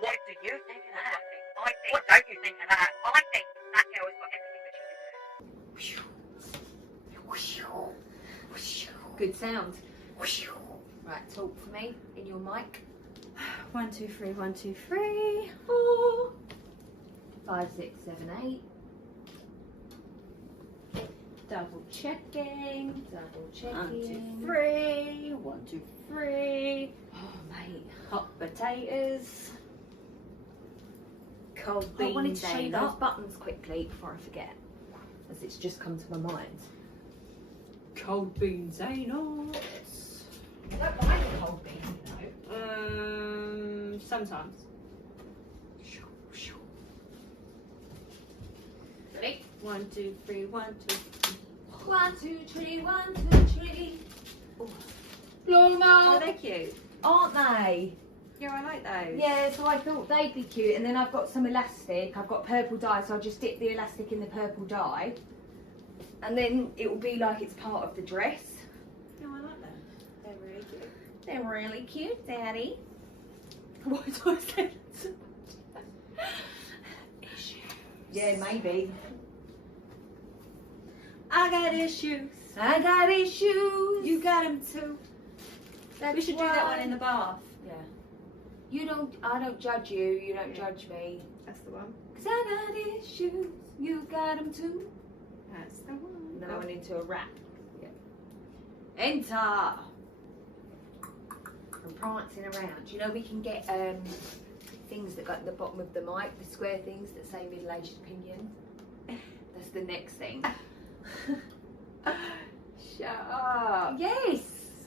What do you think of that? What don't you think of that? I think that girl has got everything that she deserves. Good sound. Right, talk for me in your mic. 1, 2, 3, 1, 2, 3, 4. 5, 6, 7, 8. Double checking. Double 1, checking. 2, 3. 1, 2, 3. Oh, mate. Hot potatoes. Cold I beans. wanted to show you ain't those up. buttons quickly before I forget, as it's just come to my mind. Cold beans ain't not. I don't like cold beans, you know. Sometimes. Ready? 1, 2, 3, 1, 2, 3. 1, 2, 3, 1, 2, 3. Oh, they're cute. Aren't they? Yeah, I like those. Yeah, so I thought they'd be cute, and then I've got some elastic. I've got purple dye, so I just dip the elastic in the purple dye, and then it will be like it's part of the dress. No, I like them. They're really cute. They're really cute, Daddy. Why do I say that? Yeah, maybe. I got issues. I got issues. You got them too. That's We should do that one in the bath. Yeah. You don't. I don't judge you. You don't judge me. That's the one. 'Cause I got issues. You got them too. That's the one. And then I went into a rap. Yeah. Enter. I'm prancing around. You know we can get things that go at the bottom of the mic, the square things that say middle-aged opinion. That's the next thing. Shut up. Yes.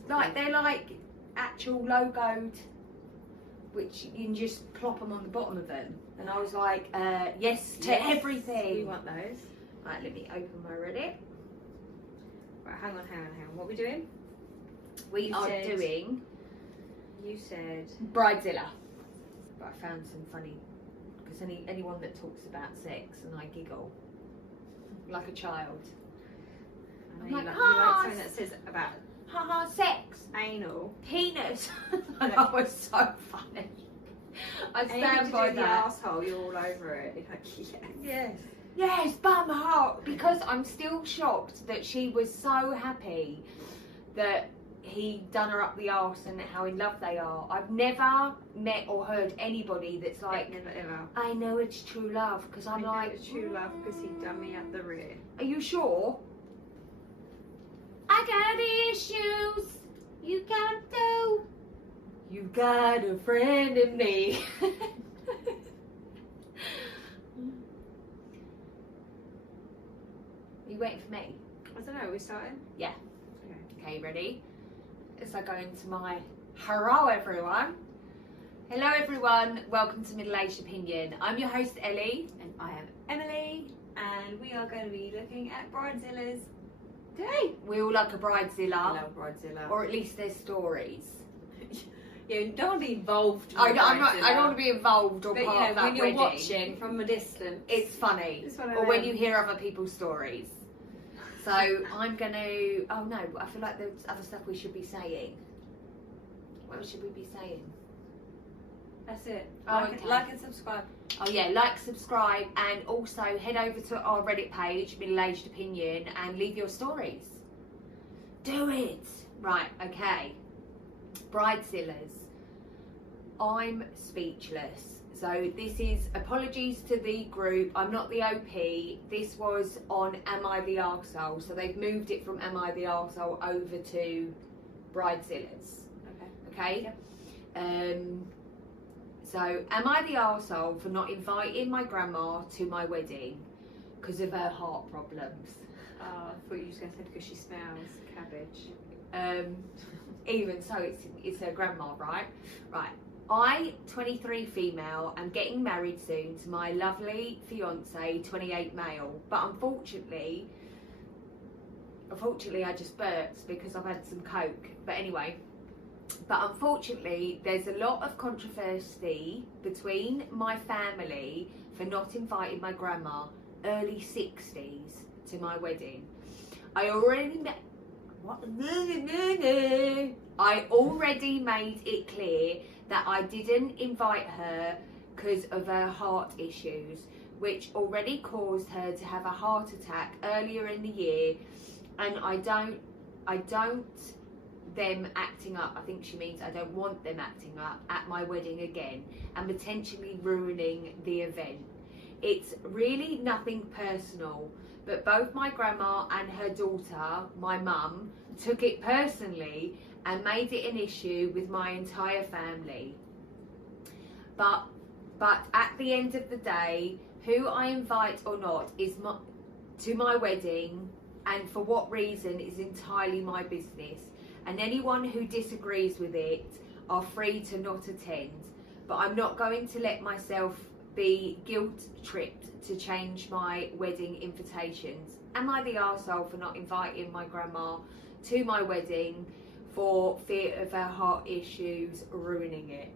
Like they're like actual logoed, which you can just plop them on the bottom of them. And I was like, yes to everything. We want those. Right, let me open my Reddit. Right, hang on. What are we doing? We You are said- doing You said. Bridezilla. But I found some funny, because anyone that talks about sex and I giggle like a child. I I'm know like, you like "Ah, something that says about Haha, sex, anal. penis. That was so funny. I Anything stand to by do with the that. asshole, you're all over it. You're like, yes. Yes, bum hole. Because I'm still shocked that she was so happy that he done her up the arse and how in love they are. I've never met or heard anybody that's like, Never ever. I know it's true love. Because I'm I know like, it's true love because he done me at the rear. are you sure? I got issues. You got to. You got a friend in me. You waiting for me? I don't know, are we starting? Yeah. Okay. Okay, ready? As I go into my hello everyone. Hello everyone, welcome to Middle Aged Opinion. I'm your host Ellie. And I am Emily, and we are going to be looking at Bridezillas. Today we all like a I Bridezilla, love Bridezilla. or at least their stories. Yeah, you don't want to be involved. I don't want to be involved or But part you know, of that when you're wedding. watching from a distance, It's funny. It's one of Or when them. you hear other people's stories. So I'm going to... Oh no, I feel like there's other stuff we should be saying. What should we be saying? that's it. Oh, okay. Like and subscribe. Oh yeah, like, subscribe, and also head over to our Reddit page, Middle Aged Opinion, and leave your stories. Do it! Right, okay. Bridezillas. I'm speechless. So this is apologies to the group. I'm not the OP. This was on Am I the Arsehole? So they've moved it from Am I the Arsehole over to Bridezillas. Okay? Yep. So am I the arsehole for not inviting my grandma to my wedding because of her heart problems? Oh, I thought you were just going to say because she smells cabbage. Even so, it's her grandma, right? Right. I, 23 female, am getting married soon to my lovely fiance, 28 male. But unfortunately, I just burped because I've had some coke. But anyway, there's a lot of controversy between my family for not inviting my grandma, early 60s, to my wedding. I already made it clear that I didn't invite her because of her heart issues, which already caused her to have a heart attack earlier in the year. And I don't them acting up, I think she means I don't want them acting up at my wedding again and potentially ruining the event. It's really nothing personal, but both my grandma and her daughter, my mum, took it personally and made it an issue with my entire family. But at the end of the day, who I invite or not to my wedding and for what reason is entirely my business. And anyone who disagrees with it are free to not attend. But I'm not going to let myself be guilt-tripped to change my wedding invitations. Am I the arsehole for not inviting my grandma to my wedding for fear of her heart issues ruining it?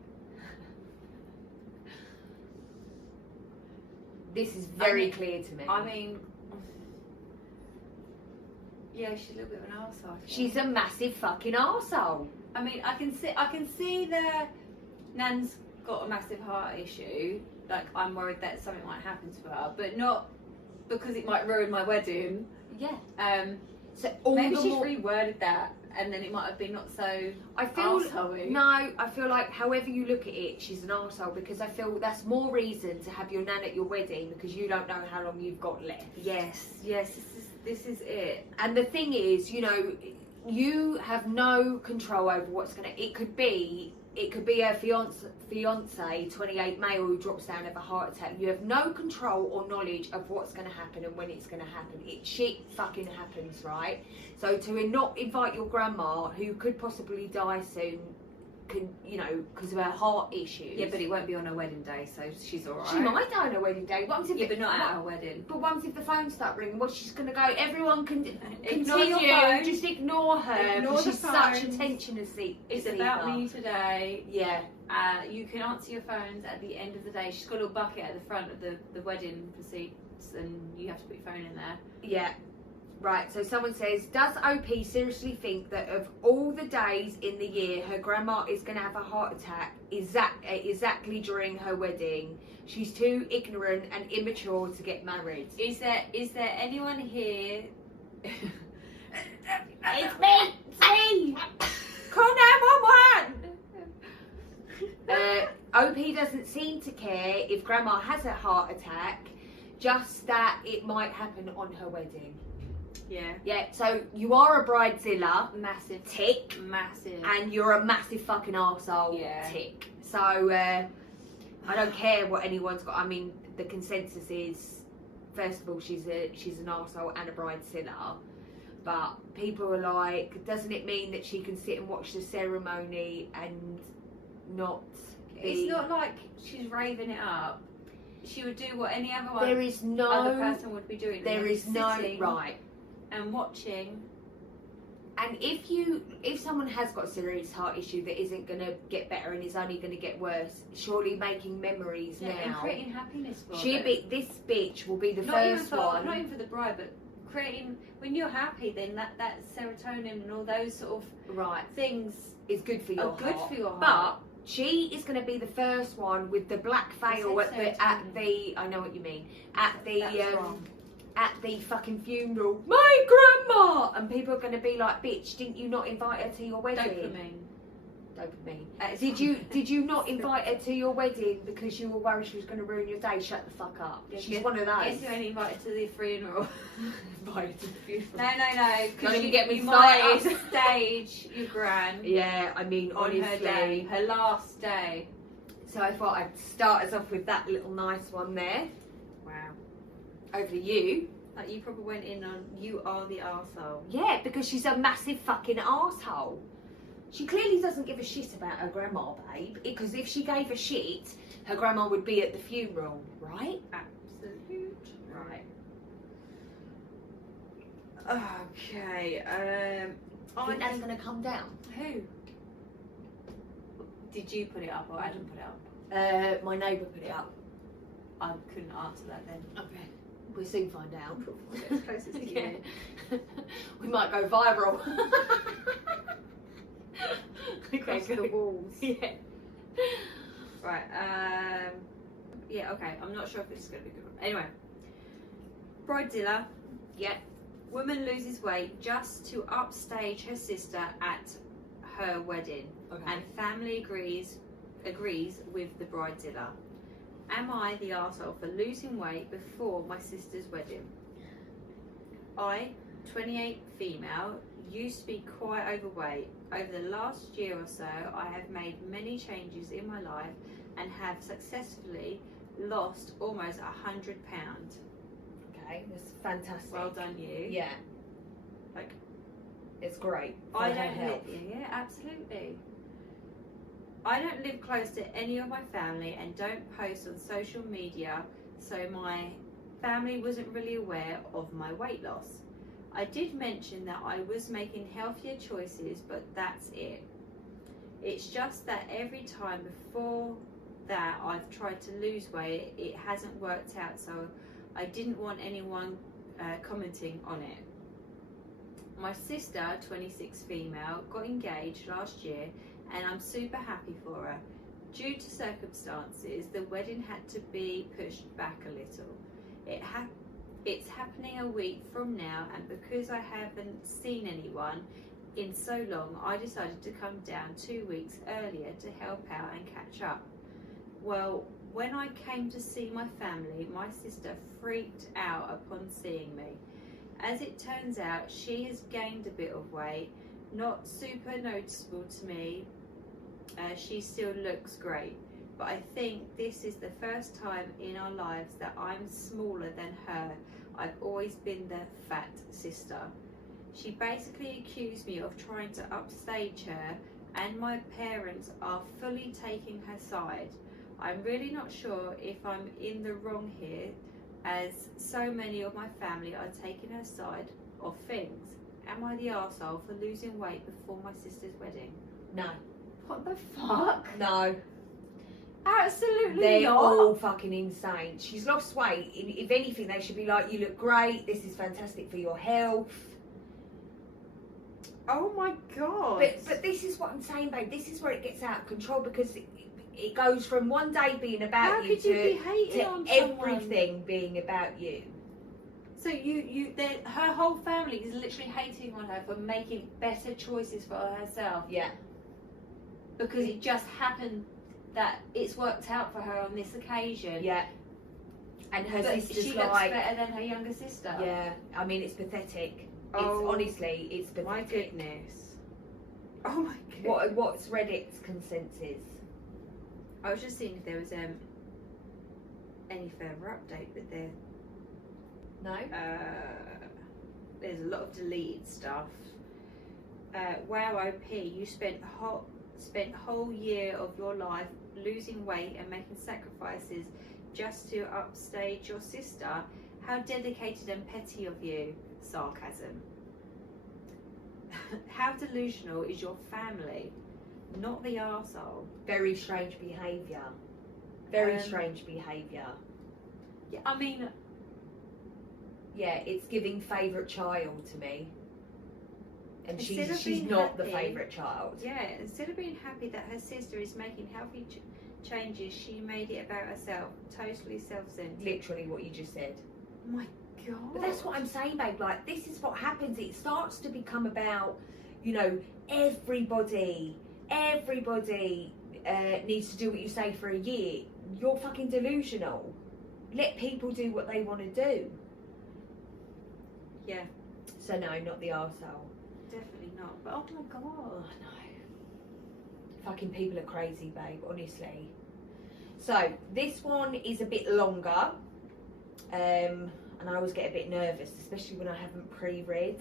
This is very clear to me. I mean, yeah, she's a little bit of an arsehole. She's a massive fucking arsehole. I mean, I can see that Nan's got a massive heart issue. Like, I'm worried that something might happen to her, but not because it might ruin my wedding. Yeah. So maybe she's reworded that, and then it might have been not so. I feel arsehole-y. No. I feel like however you look at it, she's an arsehole, because I feel that's more reason to have your nan at your wedding because you don't know how long you've got left. Yes. This is it. And the thing is, you know, you have no control over what's gonna. It could be her fiance, 28 male, who drops down of a heart attack. You have no control or knowledge of what's going to happen and when it's going to happen. Shit fucking happens, right? So to not invite your grandma, who could possibly die soon, because of her heart issues. Yeah, but it won't be on her wedding day, so she's alright. She might die on her wedding day. What if but not at her wedding. But what if the phones start ringing? Well, she's going to go, everyone can Ignore continue, your phone. just ignore her. Ignore the she's such phones. attention to see. It's about me today. Yeah. You can answer your phones at the end of the day. She's got a little bucket at the front of the wedding receipts, and you have to put your phone in there. Yeah. Right, so someone says, does OP seriously think that of all the days in the year her grandma is going to have a heart attack exactly during her wedding? She's too ignorant and immature to get married. Is there anyone here? It's me! Call 911! OP doesn't seem to care if grandma has a heart attack, just that it might happen on her wedding. Yeah. Yeah, so you are a bridezilla. Massive. Tick. Massive. And you're a massive fucking arsehole. Yeah. Tick. So, I don't care what anyone's got. I mean, the consensus is, first of all, she's an arsehole and a bridezilla. But people are like, doesn't it mean that she can sit and watch the ceremony and not be... It's not like she's raving it up. She would do what any other one. There is no... other person would be doing. There is no... Sitting Right. And watching. And if someone has got a serious heart issue that isn't going to get better and is only going to get worse, surely making memories now. And creating happiness for This bitch will be the not first even one. Not even for the bride, but creating, when you're happy, then that serotonin and all those sort of things is good for your are good heart. for your heart. But she is going to be the first one with the black veil at the I know what you mean, at the fucking funeral. My grandma! And people are going to be like, bitch, didn't you not invite her to your wedding? Dopamine. Did you not invite her to your wedding because you were worried she was going to ruin your day? Shut the fuck up. She's one of those. Guess you only invited to the funeral. Invited to the funeral. No. Don't even get me you might started. upstage your gran. Yeah, I mean, on honestly. her day, her last day. So I thought I'd start us off with that little nice one there. Wow. Over to you. Like, you probably went in on, you are the arsehole. Yeah, because she's a massive fucking arsehole. She clearly doesn't give a shit about her grandma, babe. Because if she gave a shit, her grandma would be at the funeral, right? Absolute. Right. Okay. I think that's going to come down. Who? Did you put it up or Adam put it up? My neighbour put it up. I couldn't answer that then. Okay. We'll soon find out. It's closest to you. We might go viral. Across the walls. Yeah. Right. Yeah, okay. I'm not sure if this is going to be good. Anyway, Bridezilla. Yeah. Woman loses weight just to upstage her sister at her wedding, Okay. and family agrees with the Bridezilla. Am I the arsehole for losing weight before my sister's wedding? I, 28 female, used to be quite overweight. Over the last year or so, I have made many changes in my life and have successfully lost almost 100 pounds. Okay, that's fantastic. Well done, you. Yeah. Like, it's great. I for her don't health. live. Yeah, absolutely. I don't live close to any of my family and don't post on social media, so my family wasn't really aware of my weight loss. I did mention that I was making healthier choices, but that's it. It's just that every time before that I've tried to lose weight, it hasn't worked out, so I didn't want anyone commenting on it. My sister, 26 female, got engaged last year and I'm super happy for her. Due to circumstances, the wedding had to be pushed back a little. It's happening a week from now, and because I haven't seen anyone in so long, I decided to come down 2 weeks earlier to help out and catch up. Well, when I came to see my family, my sister freaked out upon seeing me. As it turns out, she has gained a bit of weight, not super noticeable to me. She still looks great, but I think this is the first time in our lives that I'm smaller than her. I've always been the fat sister. She basically accused me of trying to upstage her, and my parents are fully taking her side. I'm really not sure if I'm in the wrong here, as so many of my family are taking her side of things. Am I the arsehole for losing weight before my sister's wedding? No. What the fuck? No. Absolutely They're not. all fucking insane. She's lost weight. If anything, they should be like, you look great. This is fantastic for your health. Oh my god. But this is what I'm saying, babe. This is where it gets out of control, because it goes from one day being about How you could you be hating to on everything being about you. So her whole family is literally hating on her for making better choices for herself. Yeah. Because it just happened that it's worked out for her on this occasion. Yeah. And her But sister's she like, looks better than her younger sister. yeah. I mean, it's pathetic. Oh, It's honestly, it's pathetic. my goodness. Oh my goodness. What's Reddit's consensus? I was just seeing if there was any further update, but No. there's a lot of deleted stuff. Wow, OP, you spent whole year of your life losing weight and making sacrifices just to upstage your sister. How dedicated and petty of you. Sarcasm. How delusional is your family? Not the arsehole. Very strange behaviour. Very strange behaviour. Yeah, I mean, Yeah, it's giving favourite child to me. And Instead of she's being not the happy- favourite child. yeah, instead of being happy that her sister is making healthy changes, she made it about herself. Totally self-centered. Literally what you just said. Oh my god. But that's what I'm saying, babe. Like, this is what happens. It starts to become about, you know, everybody needs to do what you say for a year. You're fucking delusional. Let people do what they want to do. Yeah, So no, not the arsehole. definitely not. But oh my god. Oh no. Fucking people are crazy, babe, honestly. So this one is a bit longer. And I always get a bit nervous, especially when I haven't pre-read.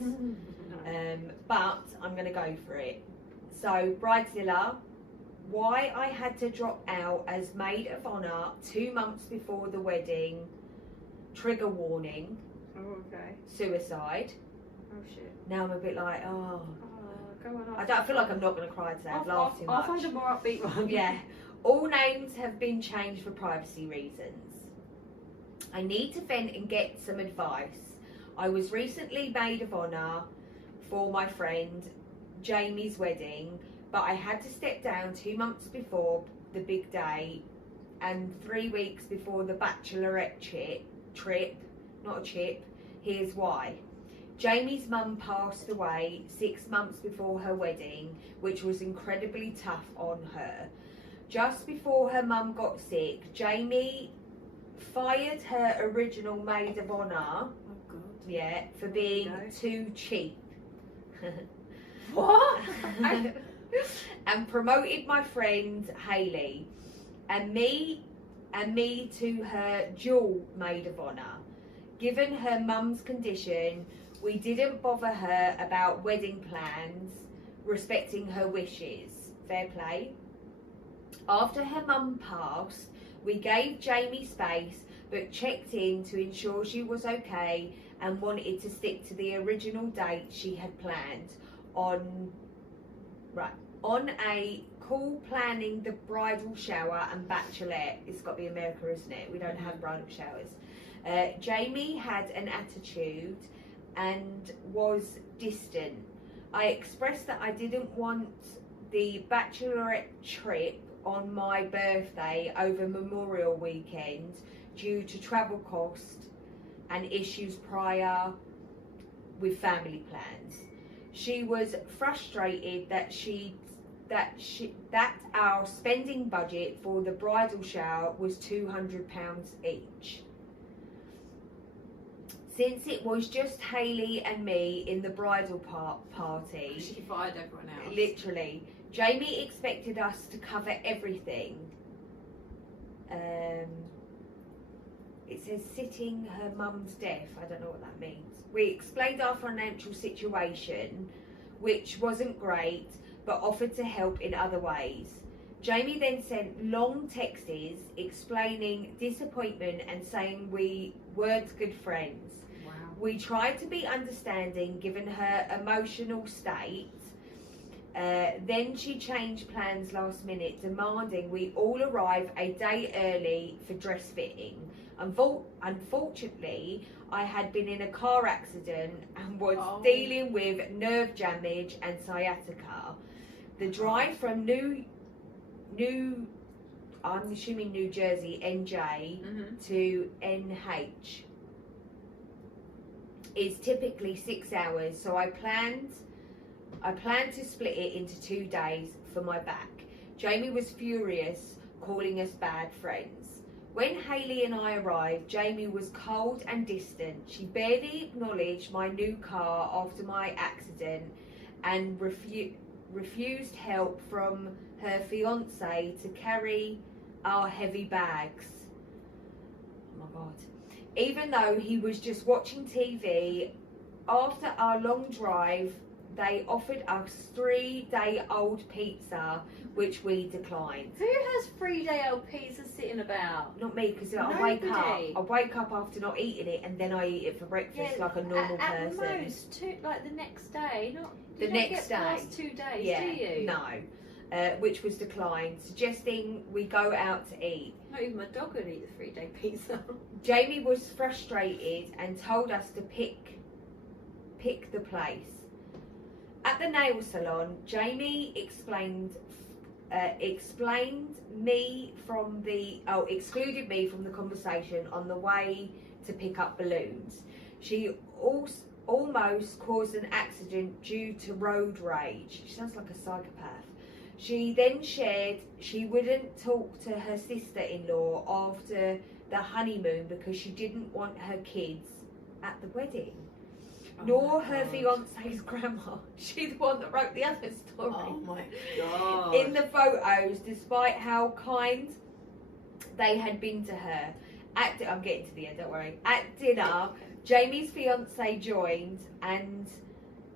But I'm going to go for it. So, Bridezilla, why I had to drop out as maid of honour 2 months before the wedding. Trigger warning. Oh, okay. Suicide. Oh shit. Now I'm a bit like, oh. Go on. I don't feel like I'm not going to cry today. I've laughed too I'll much. find a more upbeat one. Yeah. All names have been changed for privacy reasons. I need to vent and get some advice. I was recently maid of honour for my friend Jamie's wedding, but I had to step down 2 months before the big day and 3 weeks before the bachelorette trip, not a chip, here's why. Jamie's mum passed away 6 months before her wedding, which was incredibly tough on her. Just before her mum got sick, Jamie fired her original maid of honour, Oh God. yeah, for being too cheap. What? And promoted my friend Hayley and me to her dual maid of honour. Given her mum's condition, we didn't bother her about wedding plans, respecting her wishes. Fair play. After her mum passed, we gave Jamie space but checked in to ensure she was okay and wanted to stick to the original date she had planned on a call planning the bridal shower and bachelorette. It's got to be America, isn't it? We don't have bridal showers. Jamie had an attitude and was distant. I expressed that I didn't want the bachelorette trip on my birthday over Memorial Weekend due to travel costs and issues prior with family plans. She was frustrated that our spending budget for the bridal shower was £200 each. Since it was just Hayley and me in the bridal party, She fired everyone else. literally, Jamie expected us to cover everything. It says sitting her mum's death. I don't know what that means. We explained our financial situation, which wasn't great, but offered to help in other ways. Jamie then sent long texts explaining disappointment and saying we weren't good friends. Wow. We tried to be understanding given her emotional state. Then she changed plans last minute, demanding we all arrive a day early for dress fitting. Unfortunately, I had been in a car accident and was dealing with nerve damage and sciatica. The drive from I'm assuming New Jersey, NJ, to NH is typically 6 hours, so I planned to split it into 2 days for my back. Jamie was furious, calling us bad friends. When Hayley and I arrived, Jamie was cold and distant. She barely acknowledged my new car after my accident and refused help from her fiance to carry our heavy bags. Oh my God. Even though he was just watching TV, after our long drive, they offered us 3-day-old pizza, which we declined. Who has 3-day-old pizza sitting about? Not me, because I wake up after not eating it, and then I eat it for breakfast like a normal person. At most, the next day, not the next day. Past 2 days, Yeah, do you? no. Which was declined, suggesting we go out to eat. Not even my dog would eat the 3-day pizza. Jamie was frustrated and told us to pick the place. At the nail salon, Jamie excluded me from the conversation on the way to pick up balloons. She almost caused an accident due to road rage. She sounds like a psychopath. She then shared she wouldn't talk to her sister-in-law after the honeymoon because she didn't want her kids at the wedding. Nor her fiance's grandma. She's the one that wrote the other story. Oh my God. In the photos, despite how kind they had been to her, I'm getting to the end, don't worry. At dinner, Jamie's fiance joined and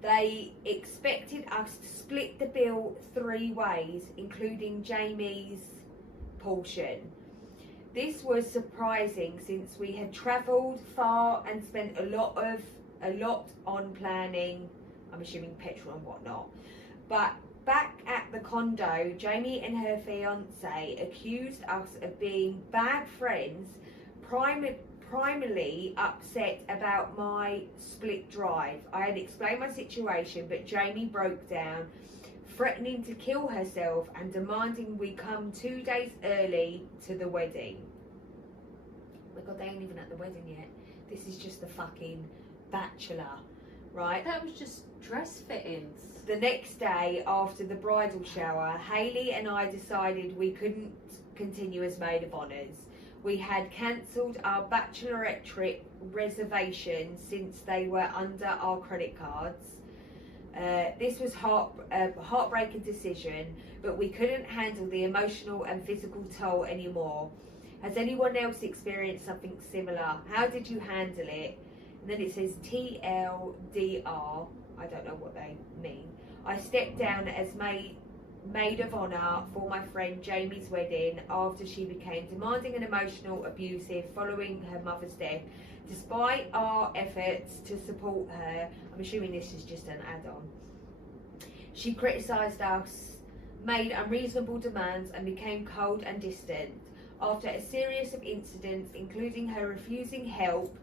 they expected us to split the bill 3 ways, including Jamie's portion. This was surprising since we had travelled far and spent a lot on planning, I'm assuming petrol and whatnot. But back at the condo, Jamie and her fiance accused us of being bad friends, primarily upset about my split drive. I had explained my situation, but Jamie broke down, threatening to kill herself and demanding we come 2 days early to the wedding. Oh my God, they ain't even at the wedding yet. This is just the fucking bachelor, right? That was just dress fittings. The next day after the bridal shower, Hayley and I decided we couldn't continue as maid of honours. We had cancelled our bachelorette trip reservations since they were under our credit cards. This was a heartbreaking decision, but we couldn't handle the emotional and physical toll anymore. Has anyone else experienced something similar? How did you handle it? And then it says TLDR. I don't know what they mean. I stepped down as maid of honour for my friend Jamie's wedding after she became demanding and emotional, abusive following her mother's death. Despite our efforts to support her, I'm assuming this is just an add-on, she criticised us, made unreasonable demands and became cold and distant. After a series of incidents, including her refusing help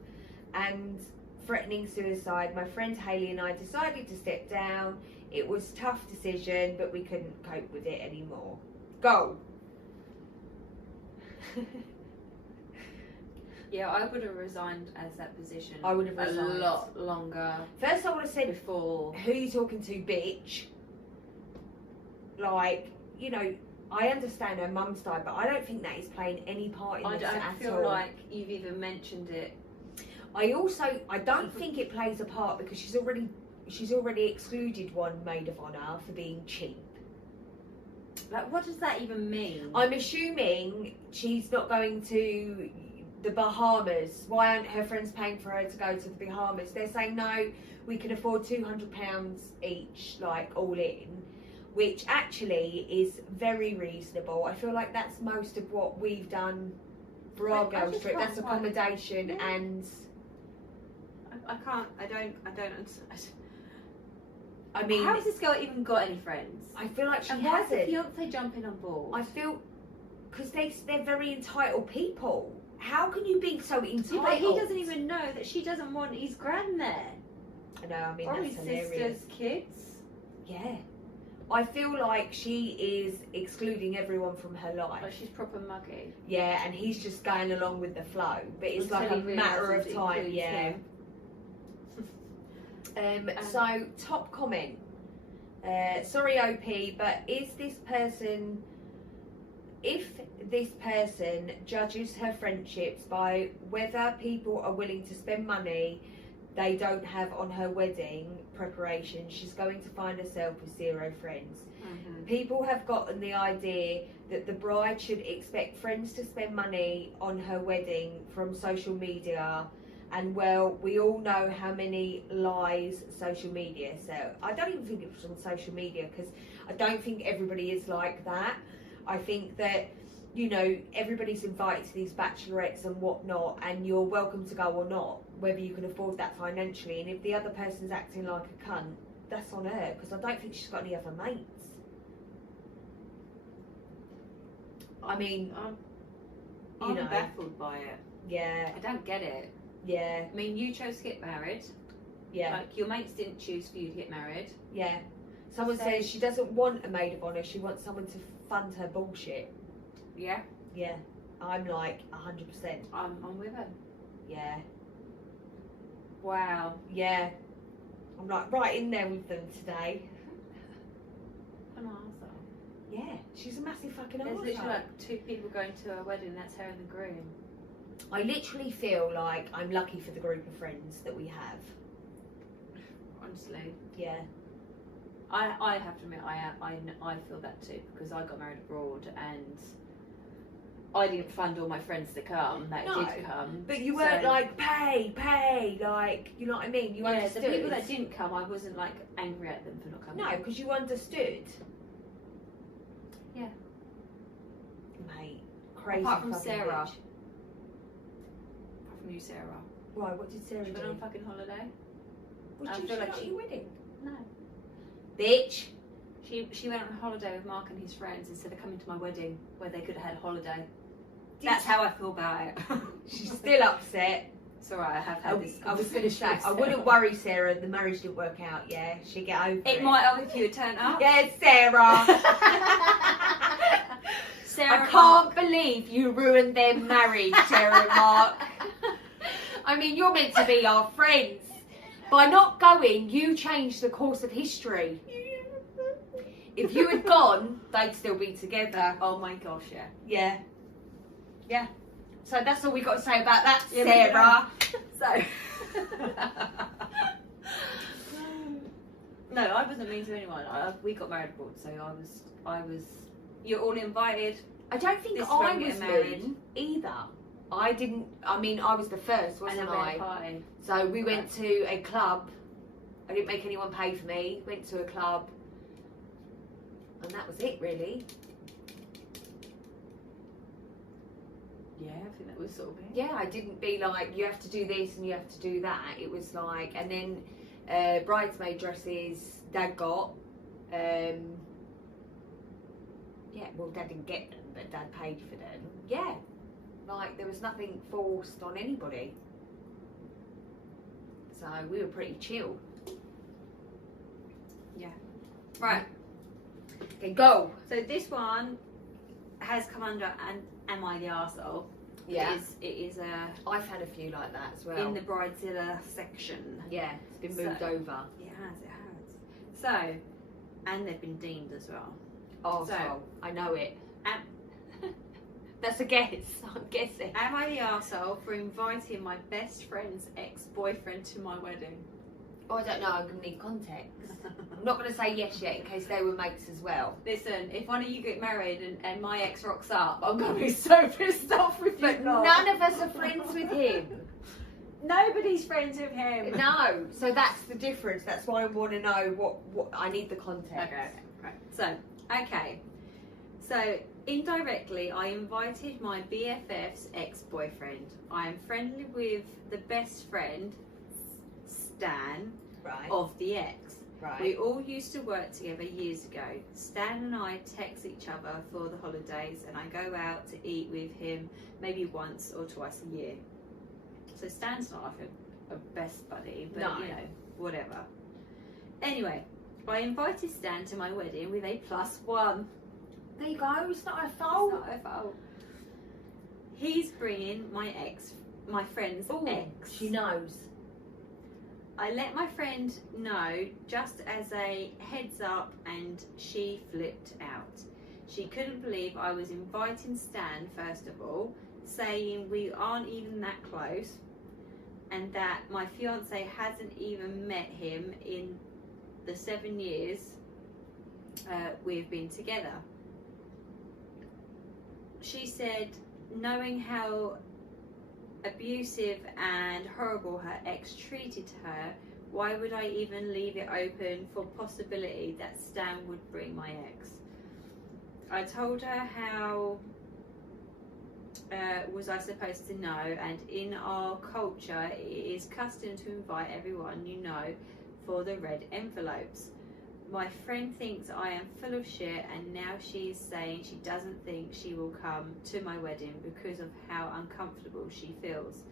and threatening suicide, my friend Hayley and I decided to step down. It was a tough decision, but we couldn't cope with it anymore. Go! Yeah, I would have resigned as that position. I would have resigned. A lot longer. First I would have said, before. who are you talking to, bitch? Like, you know, I understand her mum's died, but I don't think that is playing any part in this at all. I don't feel like you've even mentioned it. I don't think it plays a part because she's already excluded one maid of honour for being cheap. Like, what does that even mean? I'm assuming she's not going to the Bahamas. Why aren't her friends paying for her to go to the Bahamas? They're saying, no, we can afford £200 each, like, all in, which actually is very reasonable. I feel like that's most of what we've done for our girls' trip. That's accommodation and... I mean, how has this girl even got any friends? I feel like she and why hasn't. is the fiance jumping on board? I feel because they're very entitled people. How can you be so entitled? Yeah, but he doesn't even know that she doesn't want his gran there. I know. I mean, or that's his hilarious. sister's kids. Yeah, I feel like she is excluding everyone from her life. Like, she's proper muggy. Yeah, and he's just going along with the flow. But it's like a matter of time. Yeah. So, top comment. Sorry, OP, but if this person judges her friendships by whether people are willing to spend money they don't have on her wedding preparation, she's going to find herself with zero friends. Mm-hmm. People have gotten the idea that the bride should expect friends to spend money on her wedding from social media. And well, we all know how many lies social media. So I don't even think it was on social media because I don't think everybody is like that. I think that, you know, everybody's invited to these bachelorettes and whatnot, and you're welcome to go or not, whether you can afford that financially. And if the other person's acting like a cunt, that's on her, because I don't think she's got any other mates. I mean, I'm baffled by it. Yeah. I don't get it. Yeah. I mean, you chose to get married. Yeah. Like, your mates didn't choose for you to get married. Yeah. Someone says she doesn't want a maid of honour, she wants someone to fund her bullshit. Yeah. Yeah. I'm like 100%. I'm with her. Yeah. Wow. Yeah. I'm like right in there with them today. An arsehole. Yeah. She's a massive fucking There's arsehole. literally like 2 people going to a wedding, that's her and the groom. I literally feel like I'm lucky for the group of friends that we have. Honestly. Yeah. I have to admit, I feel that too, because I got married abroad and I didn't fund all my friends to come that did come. But you weren't like, pay, like, you know what I mean? You understood. The people that didn't come, I wasn't like angry at them for not coming. No, because you understood. Yeah. Mate, crazy. Apart from fucking Sarah. bitch. Apart from you, Sarah. Why, what did Sarah She do? went on fucking holiday. Was I she feel like not at she- your wedding? No. Bitch. She went on a holiday with Mark and his friends instead of coming to my wedding where they could have had a holiday. Did That's she- how I feel about it. She's still upset. It's alright, I have had this. I was going to say, I conversation. wouldn't worry, Sarah. The marriage didn't work out. Yeah, she'd get over it. It might have if you had turned up. Yes, Sarah. Sarah, I can't believe you ruined their marriage, Sarah and Mark. I mean, you're meant to be our friends. By not going, you changed the course of history. If you had gone, they'd still be together. Oh my gosh, yeah. Yeah. Yeah. So that's all we got to say about that, Yeah, Sarah. So. No, I wasn't mean to anyone. We got married abroad, so I was. You're all invited. I don't think This I won't was get married. mean either. I didn't. I mean, I was the first, wasn't And I? a party. So we went to a club. I didn't make anyone pay for me. Went to a club, and that was it, really. Yeah, I think that was sort of it. Yeah, I didn't be like, you have to do this and you have to do that. It was like, and then bridesmaid dresses Dad got. Yeah, well, Dad didn't get them, but Dad paid for them. Yeah, like there was nothing forced on anybody. So we were pretty chill. Yeah. Right. Okay, go. So this one has come under Am I the Arsehole? Yeah. It is I've had a few like that as well. in the Bridezilla section. Yeah, it's been moved So- over. It has. So, and they've been deemed as well. Oh, So- I know it. Am, That's a guess. I'm guessing. am I the arsehole for inviting my best friend's ex-boyfriend to my wedding? Oh, I don't know. I'm going to need context. I'm not going to say yes yet in case they were mates as well. Listen, if one of you get married and my ex rocks up, I'm going to be so pissed off with you. But none of us are friends with him. Nobody's friends with him. No. So that's the difference. That's why I want to know what I need the context. Okay, right. So, indirectly, I invited my BFF's ex-boyfriend. I am friendly with the best friend, Stan, Right. of the ex. Right. We all used to work together years ago. Stan and I text each other for the holidays, and I go out to eat with him maybe once or twice a year. So Stan's not like a best buddy, but No. you know, whatever. Anyway, I invited Stan to my wedding with a +1. There you go. It's not her It's fault. not her fault. He's bringing my friend's Ooh, ex. she knows. I let my friend know just as a heads up, and she flipped out. She couldn't believe I was inviting Stan, first of all, saying we aren't even that close, and that my fiance hasn't even met him in the 7 years we've been together. She said, knowing how abusive and horrible her ex treated her, why would I even leave it open for possibility that Stan would bring my ex? I told her how was I supposed to know, and in our culture it is custom to invite everyone you know for the red envelopes. My friend thinks I am full of shit, and now she's saying she doesn't think she will come to my wedding because of how uncomfortable she feels.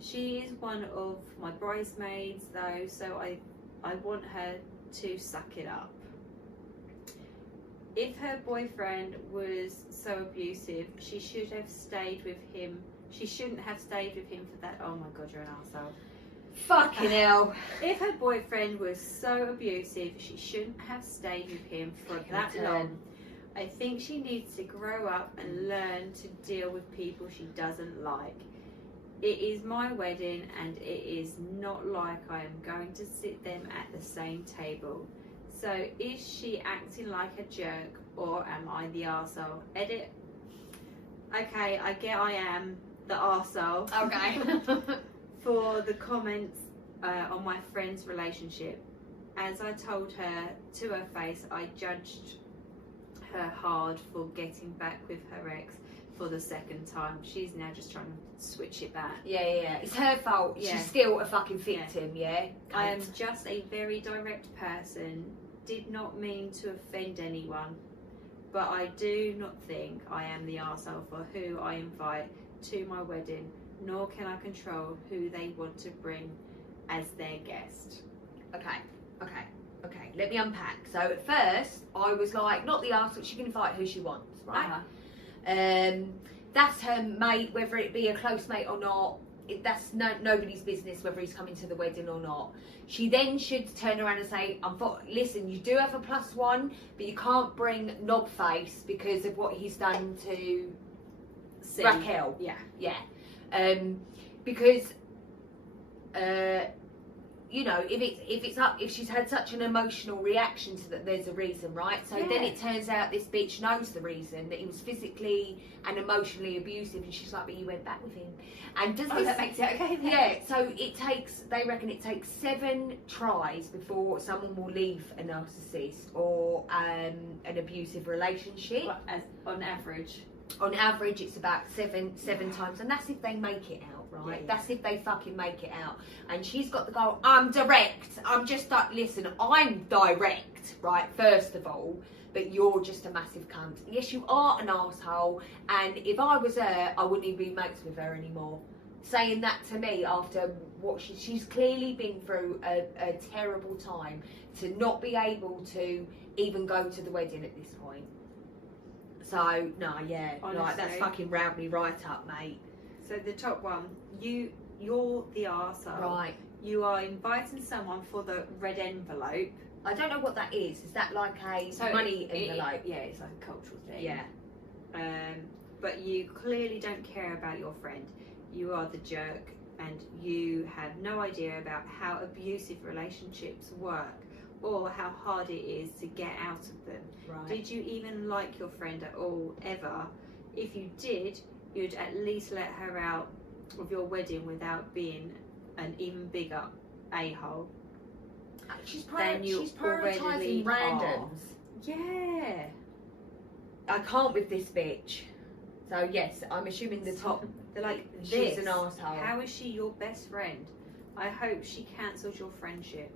She is one of my bridesmaids though, so I want her to suck it up. If her boyfriend was so abusive, she should have stayed with him. She shouldn't have stayed with him for that. Oh my god, you're an arsehole. Fucking hell. If her boyfriend was so abusive, she shouldn't have stayed with him for that long. I think she needs to grow up and learn to deal with people she doesn't like. It is my wedding, and it is not like I am going to sit them at the same table. So is she acting like a jerk, or am I the arsehole? Edit. Okay, I get I am the arsehole. Okay. For the comments on my friend's relationship. As I told her to her face, I judged her hard for getting back with her ex for the second time. She's now just trying to switch it back. Yeah. It's her fault. Yeah. She's still a fucking victim, yeah? I am just a very direct person. Did not mean to offend anyone. but I do not think I am the arsehole for who I invite to my wedding, nor can I control who they want to bring as their guest. Okay. Let me unpack. So at first, I was like, not the arsehole. She can invite who she wants, right? That's her mate, whether it be a close mate or not. That's nobody's business whether he's coming to the wedding or not. She then should turn around and say, listen, you do have a +1, but you can't bring Knobface because of what he's done to Raquel. Yeah. Because you know, if she's had such an emotional reaction to that, there's a reason, right? So then it turns out this bitch knows the reason, that he was physically and emotionally abusive, and she's like, but you went back with him. And does this, that makes it okay then. Yeah, so they reckon it takes 7 tries before someone will leave a narcissist or an abusive relationship. Well, as on average. On average, it's about seven times, and that's if they make it out, right? Yeah. That's if they fucking make it out. And she's got to go, I'm direct. I'm just like, listen, I'm direct, right? First of all, but you're just a massive cunt. Yes, you are an arsehole, and if I was her, I wouldn't even be mates with her anymore. Saying that to me after what she's clearly been through a terrible time to not be able to even go to the wedding at this point. So, no, yeah, Honestly, like, that's fucking round me right up, mate. So the top one, you're the arsehole. Right. You are inviting someone for the red envelope. I don't know what that is. Is that like a money envelope? Yeah, it's like a cultural thing. Yeah. But you clearly don't care about your friend. You are the jerk, and you have no idea about how abusive relationships work or how hard it is to get out of them. Right. Did you even like your friend at all, ever? If you did, you'd at least let her out of your wedding without being an even bigger a-hole. She's you prioritising already randoms. Yeah. I can't with this bitch. So yes, I'm assuming the top. They're like, she's an arsehole. How is she your best friend? I hope she cancels your friendship.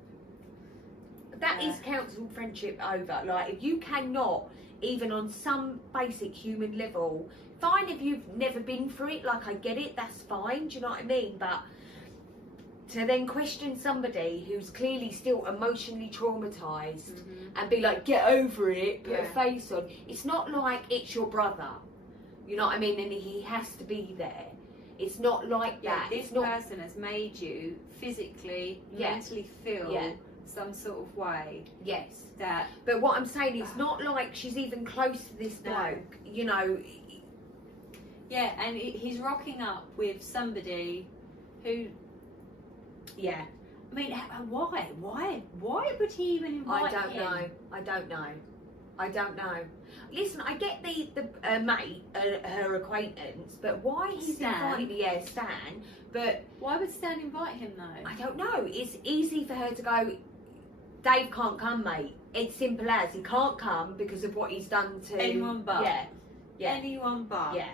That is cancelled friendship over. Like, if you cannot, even on some basic human level, fine if you've never been through it, like, I get it, that's fine, do you know what I mean? But to then question somebody who's clearly still emotionally traumatised and be like, get over it, put a face on. It's not like it's your brother, you know what I mean? And he has to be there. It's not like that. This person has made you physically, mentally feel some sort of way. Yes. That. But what I'm saying is not like she's even close to this bloke, you know. Yeah, and he's rocking up with somebody who. Yeah. I mean, why? Why would he even invite him? I don't know. Listen, I get the mate, her acquaintance, but why he's invited Stan, but why would Stan invite him though? I don't know. It's easy for her to go, Dave can't come, mate. It's simple as, he can't come because of what he's done to anyone but. Yeah. Anyone but. Yeah.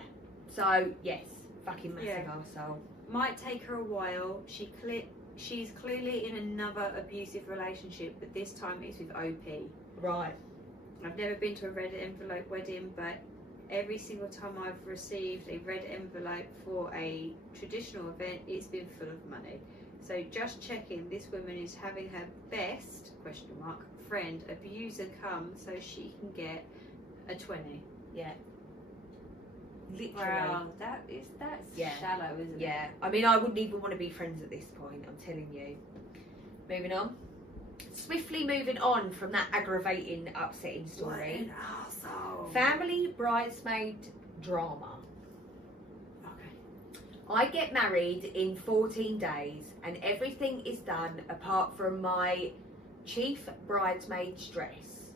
So, yes, fucking massive arsehole. Might take her a while. She's clearly in another abusive relationship, but this time it's with OP. Right. I've never been to a red envelope wedding, but every single time I've received a red envelope for a traditional event, it's been full of money. So just checking, this woman is having her best, friend, abuser come so she can get a 20. Yeah. Literally. Wow, that's shallow, isn't it? Yeah. I mean, I wouldn't even want to be friends at this point, I'm telling you. Moving on. Swiftly moving on from that aggravating, upsetting story. Family bridesmaid drama. Okay. I get married in 14 days and everything is done apart from my chief bridesmaid's dress.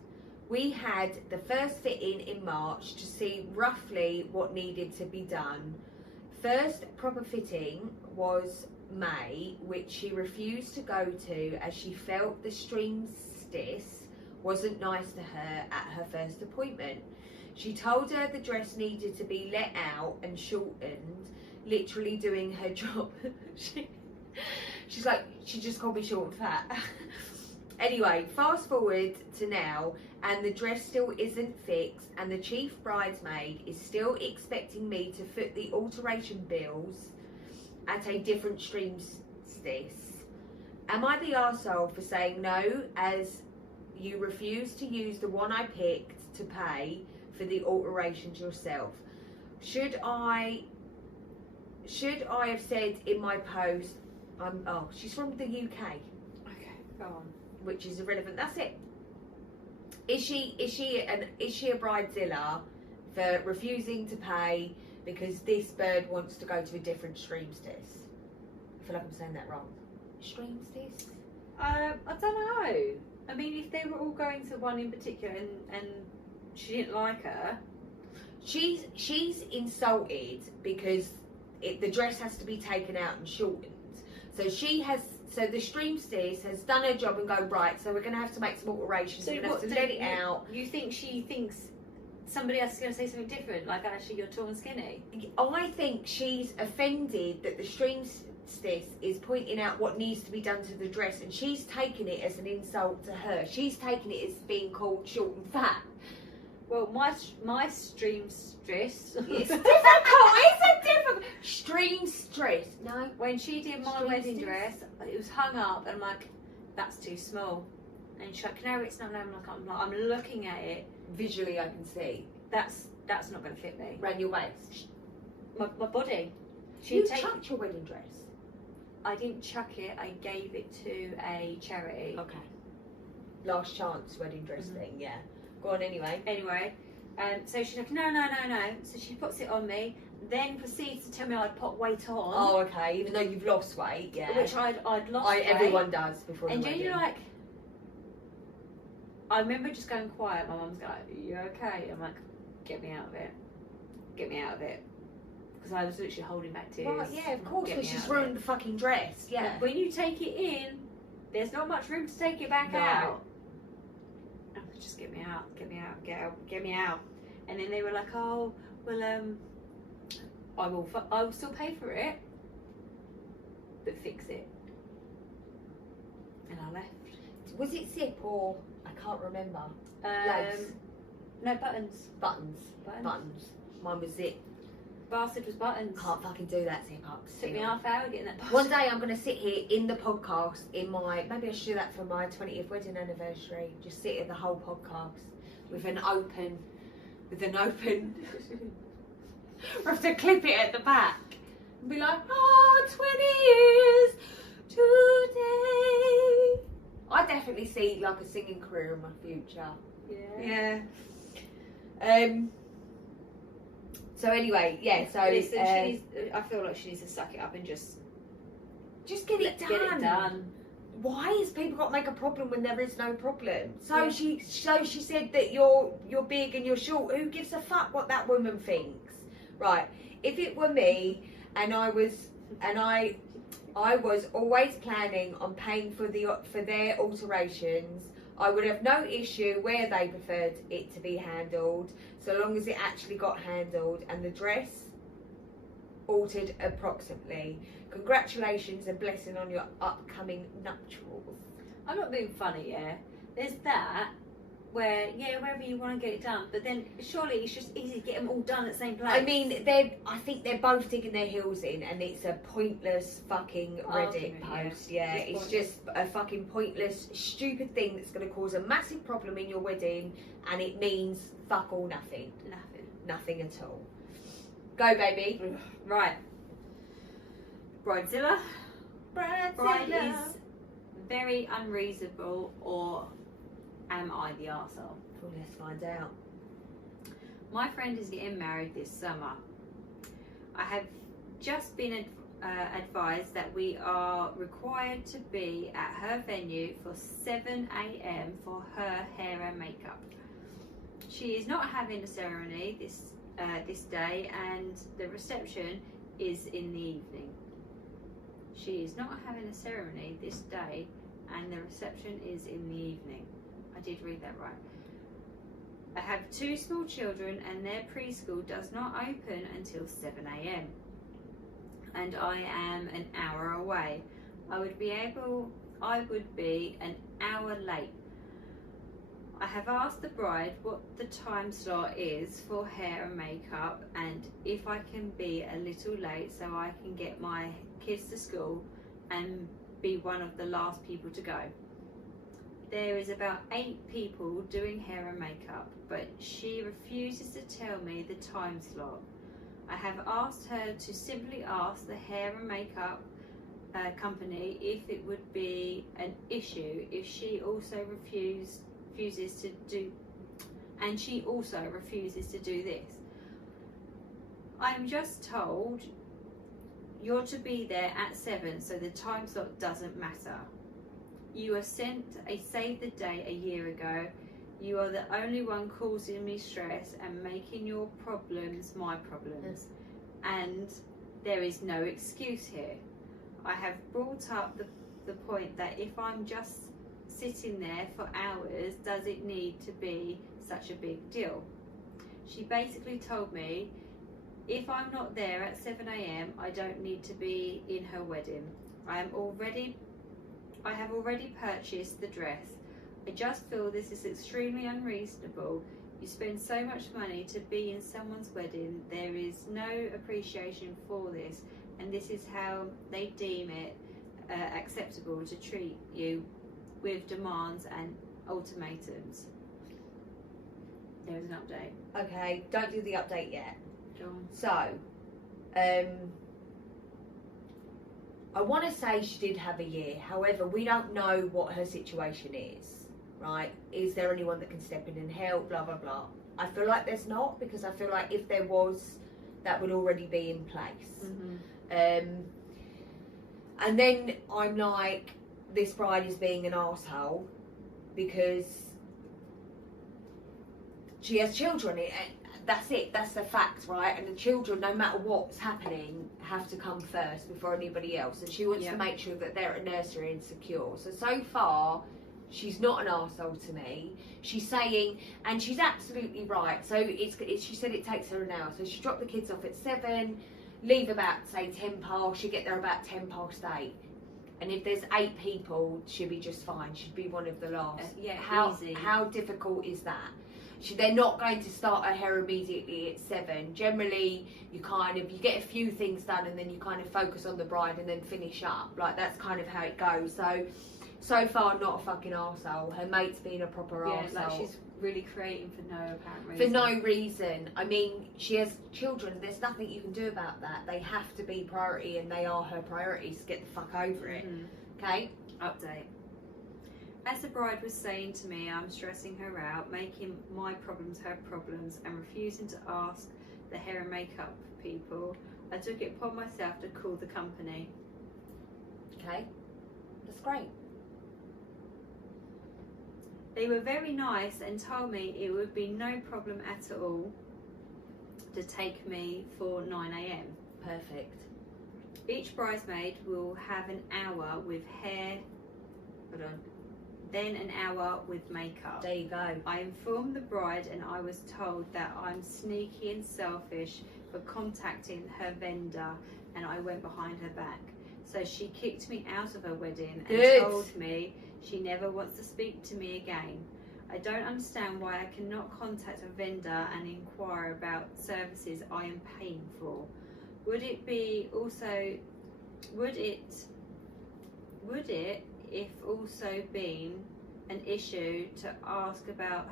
We had the first fitting in March to see roughly what needed to be done. First proper fitting was May, which she refused to go to as she felt the seamstress wasn't nice to her at her first appointment. She told her the dress needed to be let out and shortened, literally doing her job. She's like, she just called me short and fat. Anyway, fast forward to now, and the dress still isn't fixed, and the chief bridesmaid is still expecting me to foot the alteration bills at a different seamstress. Am I the arsehole for saying no, as you refuse to use the one I picked to pay for the alterations yourself? Should I have said in my post, she's from the UK. Okay, go on. Which is irrelevant. That's it. Is she a bridezilla for refusing to pay because this bird wants to go to a different streamstess? I feel like I'm saying that wrong. Streamstess? I don't know. I mean, if they were all going to one in particular and she didn't like her, she's insulted because the dress has to be taken out and shortened. So the streamstess has done her job and go, right, so we're going to have to make some alterations. so we're going to have to what, let it out. You think she thinks somebody else is going to say something different, like actually you're tall and skinny? I think she's offended that the streamstess is pointing out what needs to be done to the dress, and she's taking it as an insult to her. She's taking it as being called short and fat. Well, my streamstress. It's difficult. It's a difficult streamstress. No. When she did my Streamstress? wedding dress, it was hung up, and I'm like, that's too small. And she's like, no, it's not. No, I'm looking at it. Visually, I can see. That's not going to fit me. Around your waist. My body. You chucked your wedding dress. I didn't chuck it. I gave it to a charity. Okay. Last chance wedding dress thing. Yeah. Go on anyway. Anyway, so she's like, no. So she puts it on me, then proceeds to tell me I'd put weight on. Oh, okay. Even though you've lost weight, yeah. Which I'd lost weight. Everyone does before the And wedding. you're like, I remember just going quiet. My mum's like, are you okay? I'm like, get me out of it. Get me out of it. Because I was literally holding back tears. Well, yeah, of course, Get because me she's out of ruined the fucking dress. Yeah. But when you take it in, there's not much room to take it back No. out. I'm like, just get me out, get me out. And then they were like, oh, well, I will still pay for it, but fix it. And I left. Was it zip or I can't remember? Lace. No, buttons. Buttons. Mine was zip. Bastard was buttons. Can't fucking do that zip up. Took me half hour getting that bastard. One day I'm going to sit here in the podcast maybe I should do that for my 20th wedding anniversary. Just sit in the whole podcast with an open. Or have to clip it at the back and be like, 20 years today. I definitely see like a singing career in my future. Yeah. So anyway, yeah. So listen, I feel like she needs to suck it up and just get it done. Get it done. Why has people got to make a problem when there is no problem? So Yeah. she said that you're big and you're short. Who gives a fuck what that woman thinks? Right. If it were me and I was always planning on paying for their alterations, I would have no issue where they preferred it to be handled, so long as it actually got handled and the dress altered approximately. Congratulations and blessing on your upcoming nuptials. I'm not being funny, yeah. There's that where, yeah, wherever you want to get it done, but then surely it's just easy to get them all done at the same place. I mean, I think they're both digging their heels in, and it's a pointless fucking Reddit post. Yeah, it's just a fucking pointless, stupid thing that's going to cause a massive problem in your wedding, and it means fuck all nothing. Nothing at all. Go, baby. Right. Bridezilla. Bride is very unreasonable, or am I the arsehole? Well, let's find out. My friend is getting married this summer. I have just been advised that we are required to be at her venue for 7 a.m. for her hair and makeup. She is not having a ceremony this day, and the reception is in the evening. She is not having a ceremony this day, and the reception is in the evening. I did read that right. I have 2 small children, and their preschool does not open until 7 a.m. and I am an hour away. I would be able I would be an hour late. I have asked the bride what the time slot is for hair and makeup and if I can be a little late so I can get my kids to school and be one of the last people to go. There is about 8 people doing hair and makeup, but she refuses to tell me the time slot. I have asked her to simply ask the hair and makeup company if it would be an issue if she also refuses to do, and she also refuses to do this. I am just told you're to be there at 7, so the time slot doesn't matter. You were sent a save the date a year ago. You are the only one causing me stress and making your problems my problems. And there is no excuse here. I have brought up the point that if I'm just sitting there for hours, does it need to be such a big deal? She basically told me if I'm not there at 7 AM, I don't need to be in her wedding. I have already purchased the dress. I just feel this is extremely unreasonable. You spend so much money to be in someone's wedding. There is no appreciation for this, and this is how they deem it acceptable to treat you with demands and ultimatums. There is an update. Okay, don't do the update yet. John. So, I want to say she did have a year. However, we don't know what her situation is, right? Is there anyone that can step in and help, blah, blah, blah. I feel like there's not, because I feel like if there was, that would already be in place. Mm-hmm. And then I'm like, this bride is being an arsehole because she has children. That's it, that's the fact, right? And the children, no matter what's happening, have to come first before anybody else. And she wants to make sure that they're at nursery and secure. So far, she's not an arsehole to me. She's saying, and she's absolutely right. So she said it takes her an hour. So she dropped the kids off at 7, leave about, say, 10 past. She'll get there about 10 past 8. And if there's 8 people, she'll be just fine. She'd be one of the last. Easy. How difficult is that? They're not going to start her hair immediately at 7. Generally, you get a few things done and then you kind of focus on the bride and then finish up. Like, that's kind of how it goes. So far, not a fucking arsehole. Her mate's been a proper arsehole. Like she's really creating for no apparent reason. For no reason. I mean, she has children. There's nothing you can do about that. They have to be priority and they are her priorities. Get the fuck over it. Okay? Update. As the bride was saying to me, I'm stressing her out, making my problems her problems and refusing to ask the hair and makeup people. I took it upon myself to call the company. Okay? That's great. They were very nice and told me it would be no problem at all to take me for 9 AM. Perfect. Each bridesmaid will have an hour with hair, then an hour with makeup. There you go. I informed the bride and I was told that I'm sneaky and selfish for contacting her vendor and I went behind her back. So she kicked me out of her wedding and told me she never wants to speak to me again. I don't understand why I cannot contact a vendor and inquire about services I am paying for. Would it if also been an issue to ask about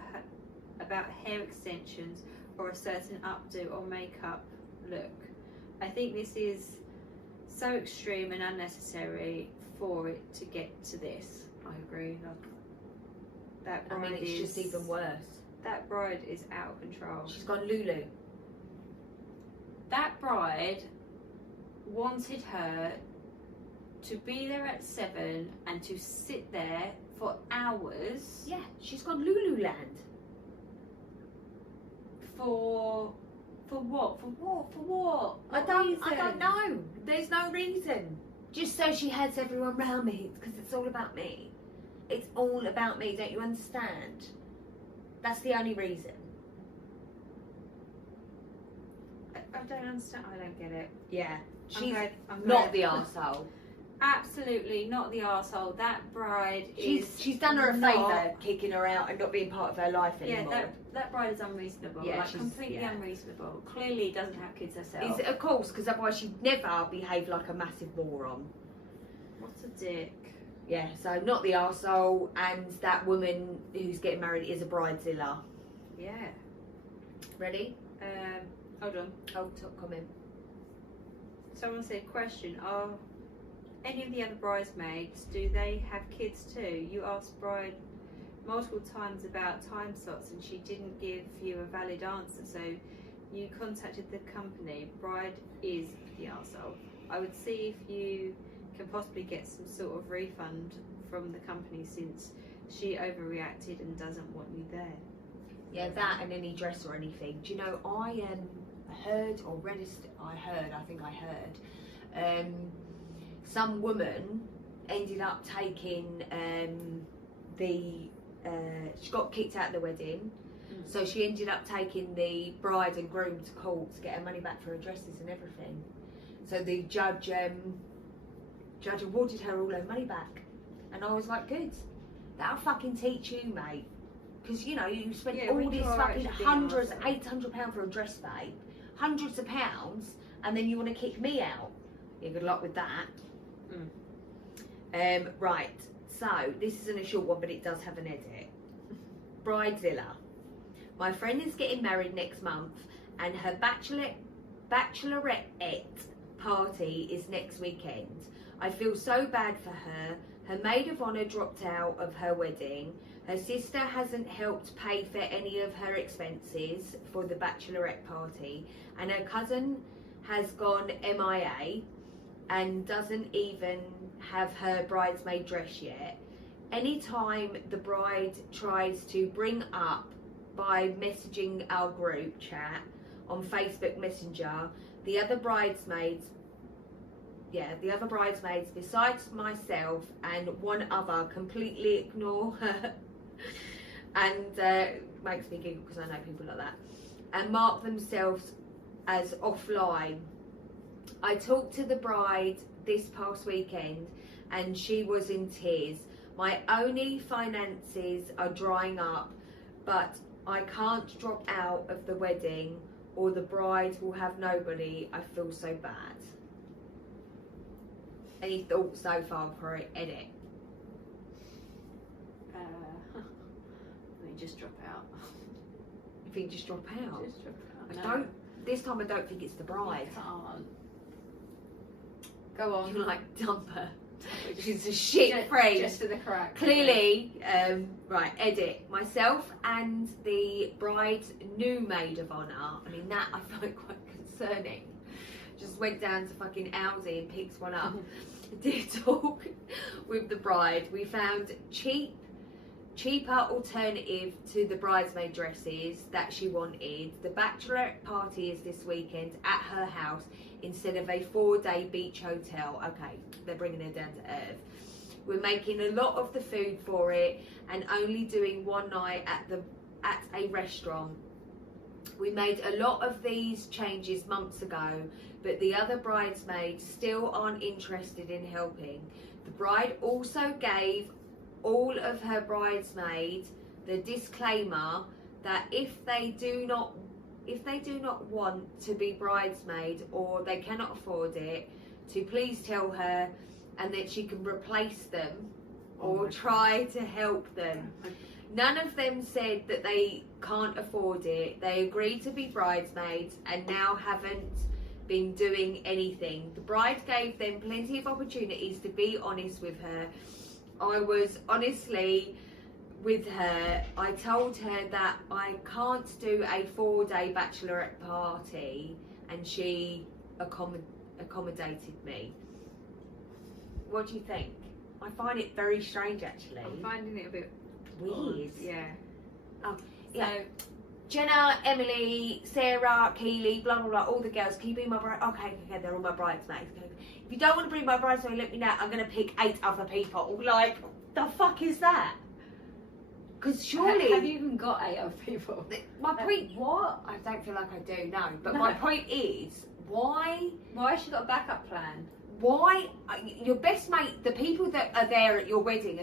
hair extensions or a certain updo or makeup look? I think this is so extreme and unnecessary for it to get to this. I agree. That bride it's just even worse. That bride is out of control. She's gone Lulu. That bride wanted her to be there at 7 and to sit there for hours. Yeah, she's gone Lululand. For what? For what? I don't know. There's no reason. Just so she has everyone round me, because it's all about me. It's all about me, don't you understand? That's the only reason. I don't understand. I don't get it. Yeah. She's I'm not the arsehole. Absolutely not the arsehole. That bride She's done her a not- favour kicking her out and not being part of her life anymore. Yeah, that bride is unreasonable. Yeah, like she's- completely yeah. unreasonable. Clearly doesn't have kids herself. Is it, of course, because otherwise she'd never behave like a massive moron. What's a dick? Yeah, so not the arsehole, and that woman who's getting married is a bridezilla. Yeah. Ready? Hold on. Oh, top comment. Someone said, question, are any of the other bridesmaids, do they have kids too? You asked bride multiple times about time slots and she didn't give you a valid answer, so you contacted the company. Bride is the arsehole. I would see if you can possibly get some sort of refund from the company since she overreacted and doesn't want you there. Yeah, that and any dress or anything. Do you know, I heard or read, I think I heard, some woman ended up taking she got kicked out of the wedding, so she ended up taking the bride and groom to court to get her money back for her dresses and everything. So the judge awarded her all her money back, and I was like, good, that'll fucking teach you, mate. Because, you know, you spent all this fucking hundreds, £800 for a dress, babe, hundreds of pounds, and then you want to kick me out. Yeah, good luck with that. Right, so this isn't a short one, but it does have an edit. Bridezilla. My friend is getting married next month, and her bachelorette party is next weekend. I feel so bad for her. Her maid of honour dropped out of her wedding. Her sister hasn't helped pay for any of her expenses for the bachelorette party, and her cousin has gone MIA and doesn't even have her bridesmaid dress yet. Anytime the bride tries to bring up by messaging our group chat on Facebook Messenger, the other bridesmaids besides myself and one other completely ignore her and makes me giggle because I know people like that, and mark themselves as offline. I talked to the bride this past weekend and she was in tears. My only finances are drying up, but I can't drop out of the wedding or the bride will have nobody. I feel so bad. Any thoughts so far for it? Edit. Let me just drop out. You think just drop out? Just drop out. I don't. This time I don't think it's the bride. You can't. Go on. You like dump her. She's a shit friend. Just to the crack. Clearly, right, edit. Myself and the bride's new maid of honour. I mean, that I find quite concerning. Just went down to fucking Aldi and picked one up. Did talk with the bride. We found cheaper alternative to the bridesmaid dresses that she wanted. The bachelorette party is this weekend at her house instead of a 4-day beach hotel. Okay, they're bringing her down to earth. We're making a lot of the food for it and only doing one night at a restaurant. We made a lot of these changes months ago, but the other bridesmaids still aren't interested in helping. The bride also gave all of her bridesmaids the disclaimer that if they do not want to be bridesmaids or they cannot afford it, to please tell her and that she can replace them or try to help them. None of them said that they can't afford it. They agreed to be bridesmaids and now haven't been doing anything. The bride gave them plenty of opportunities to be honest with her. I was honestly with her. I told her that I can't do a 4-day bachelorette party and she accommodated me. What do you think? I find it very strange actually. I'm finding it a bit weird. Yeah. Oh, yeah. So, Jenna, Emily, Sarah, Keely, blah blah blah, all the girls, can you be my bride? Okay, they're all my bridesmaids. Okay. If you don't want to bring my bridesmaid, let me know. I'm going to pick 8 other people. Like, the fuck is that? Because surely... Have you even got 8 other people? My point... What? I don't feel like I do, no. But my point is, why... Why has she got a backup plan? why your best mate, the people that are there at your wedding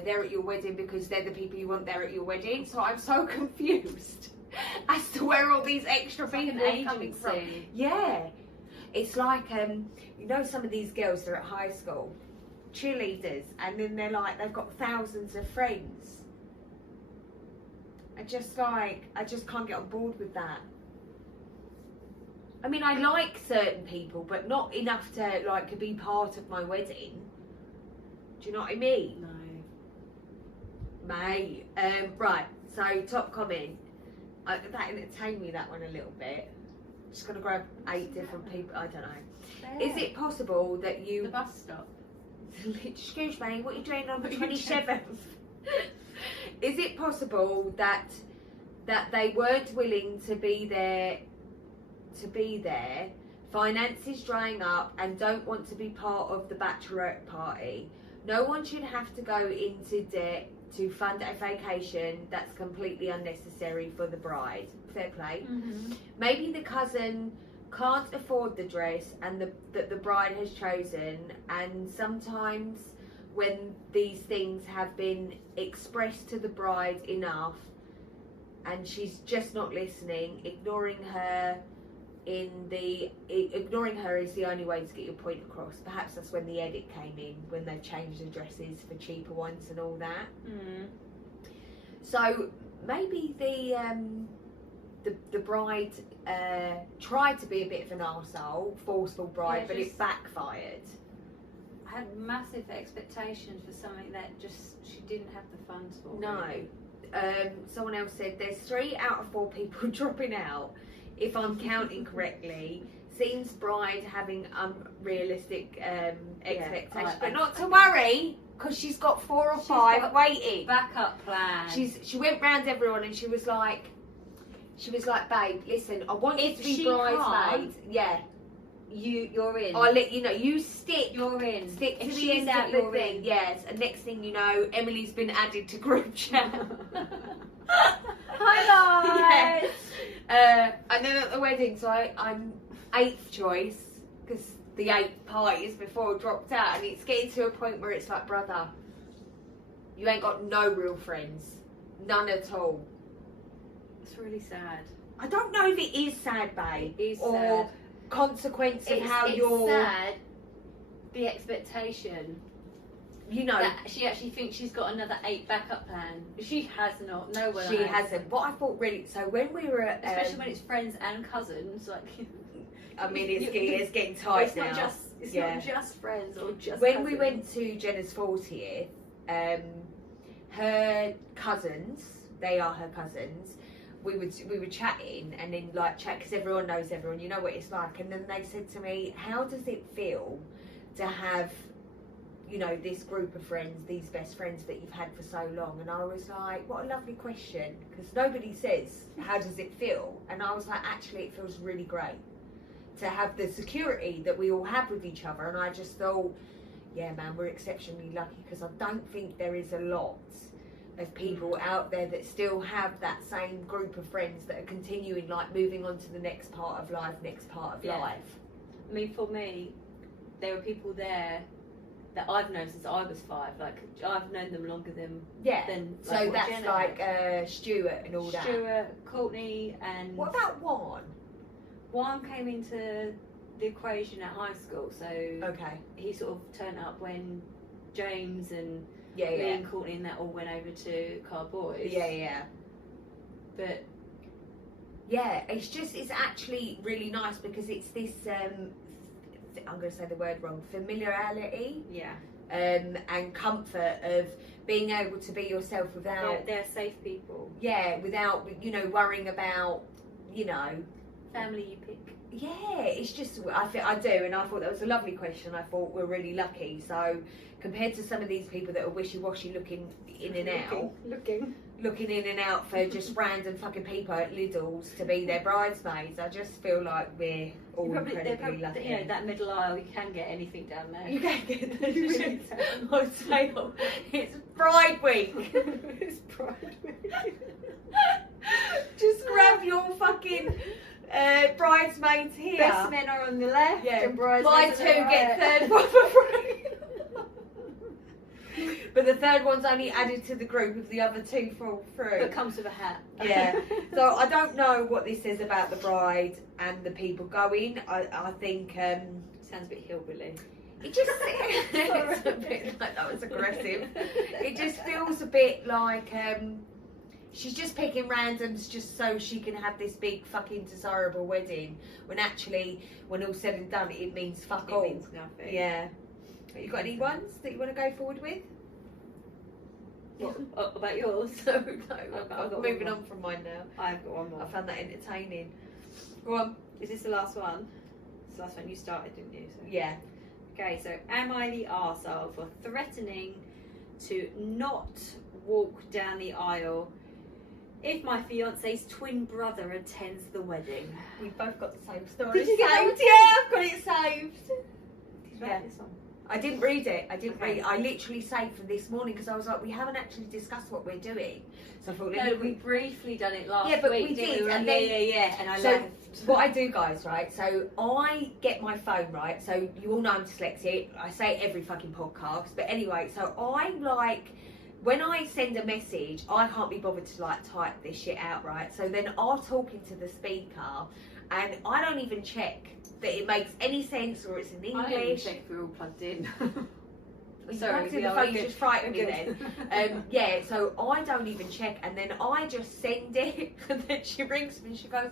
because they're the people you want there at your wedding. So I'm so confused as to where all these extra people are coming from. Yeah, it's like you know, some of these girls, they're at high school cheerleaders, and then they've got thousands of friends. I just can't get on board with that. I mean, I like certain people, but not enough to be part of my wedding. Do you know what I mean? No. Mate. Right, so top comment. That entertained me, that one, a little bit. Just gonna grab 8 different people. I don't know. Is it possible that you... The bus stop. Excuse me, what are you doing on the 27th? Is it possible that they weren't willing to be there, finances drying up, and don't want to be part of the bachelorette party? No one should have to go into debt to fund a vacation that's completely unnecessary for the bride. Fair play. Mm-hmm. Maybe the cousin can't afford the dress that the bride has chosen, and sometimes when these things have been expressed to the bride enough and she's just not listening, ignoring her is the only way to get your point across. Perhaps that's when the edit came in, when they've changed the dresses for cheaper ones and all that. So maybe the bride tried to be a bit of an arsehole, forceful bride, but it backfired. I had massive expectations for something that she didn't have the funds for. No. Really. Someone else said there's 3 out of 4 people dropping out, if I'm counting correctly. Seems bride having unrealistic expectations, but not to worry, because she's got 4 or 5 waiting. Backup plan. She went round everyone and she was like, babe, listen, I want you to be bridesmaid. Yeah. You're in. I'll let you know. You stick. You're in. Stick to if the end out, of the you're thing. in. Yes. And next thing you know, Emily's been added to group chat. Hi guys. Yeah. And then at the wedding, so I'm 8th choice because the 8 parties before dropped out, and it's getting to a point where it's like, brother, you ain't got no real friends, none at all. It's really sad. I don't know if it is sad, babe, It is or sad. consequence of how it's you're. sad. The expectation. You know, that she actually thinks she's got another 8 backup plan. She has not. No one. She hasn't. What I thought really. So when we were at, especially when it's friends and cousins, like. I mean, it's getting tight it's now. It's not just friends or just. When cousins. we went to Jenna's 40th, her cousins, they are her cousins. We were chatting, and then chat, because everyone knows everyone. You know what it's like. And then they said to me, "How does it feel to have, this group of friends, these best friends that you've had for so long?" And I was like, what a lovely question, because nobody says, how does it feel? And I was like, actually, it feels really great to have the security that we all have with each other. And I just thought, yeah, man, we're exceptionally lucky, because I don't think there is a lot of people out there that still have that same group of friends that are continuing, moving on to the next part of life. I mean, for me, there were people there that I've known since I was 5. I've known them longer than so that's Jenna Stuart and all that. Stuart, Courtney, and what about Juan? Juan came into the equation at high school, so okay, he sort of turned up when James and Lee and Courtney and that all went over to Car Boys. But it's actually really nice, because it's this I'm going to say the word wrong, familiarity, and comfort of being able to be yourself without. They're safe people. Yeah, without worrying about family you pick. Yeah, it's just I do, and I thought that was a lovely question. I thought we're really lucky. So compared to some of these people that are wishy-washy, looking in and out, looking in and out for just random fucking people at Lidl's to be their bridesmaids, I just feel like we're all incredibly lucky. That middle aisle, you can get anything down there. You can get the on sale. It's Bride Week. It's Bride Week. Just grab your fucking Bridesmaids here. Best men are on the left. Yeah, And bridesmaids buy on the two, right. get third one for free. But the third one's only added to the group if the other two fall through. But comes with a hat. Yeah. So I don't know what this says about the bride and the people going. I think Sounds a bit hillbilly. it just it's a bit like that was aggressive. It just feels a bit like she's just picking randoms just so she can have this big fucking desirable wedding. When actually, when all's said and done, it means fuck all. It means nothing. Yeah. You got any ones that you want to go forward with? What about yours? No, I've got I'm one moving more. on from mine now. I've got one more. I found that entertaining. Go on. Is this the last one? It's the last one you started, didn't you? So. Yeah. Okay, so am I the arsehole for threatening to not walk down the aisle if my fiance's twin brother attends the wedding? We've both got the same story. Did you get saved? that? Yeah, I've got it saved. Did you write this one? I didn't read it. I didn't Okay. read it. I literally saved for this morning because I was like, we haven't actually discussed what we're doing. So I thought, let No, me we briefly done it last Yeah, but week. we didn't did, We? and Yeah, then- yeah, and I So- left. what I do, guys, right? So I get my phone, right? So you all know I'm dyslexic. I say it every fucking podcast. But anyway, so I like when I send a message, I can't be bothered to like type this shit out, right? So then I'll talk into the speaker, and I don't even check that it makes any sense or it's in I don't even English. check if we're all plugged in. You Sorry, plugged in we the are phone, you good. just frightened me We're then. good. Yeah, so I don't even check, and then I just send it, and then she rings me and she goes,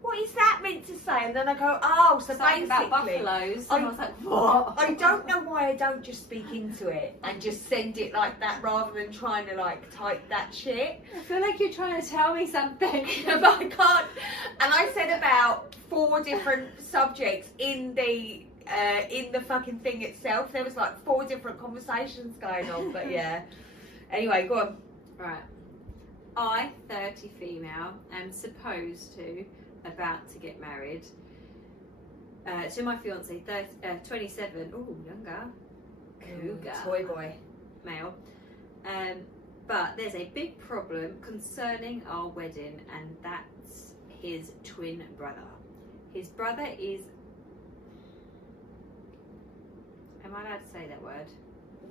"What is that meant to say?" And then I go, "Oh, so Something about basically, buffaloes. I- And I was like, what? I don't know why I don't just speak into it and just send it like that rather than trying to like type that shit." I feel like you're trying to tell me something. But I can't. And I said about 4 different subjects in the fucking thing itself. There was like 4 different conversations going on. But yeah. Anyway, go on. Right. I, 30 female, am about to get married to my fiance, 27. Ooh, younger. Cougar. Toy boy. Male. But there's a big problem concerning our wedding, and that's his twin brother. His brother is. Am I allowed to say that word?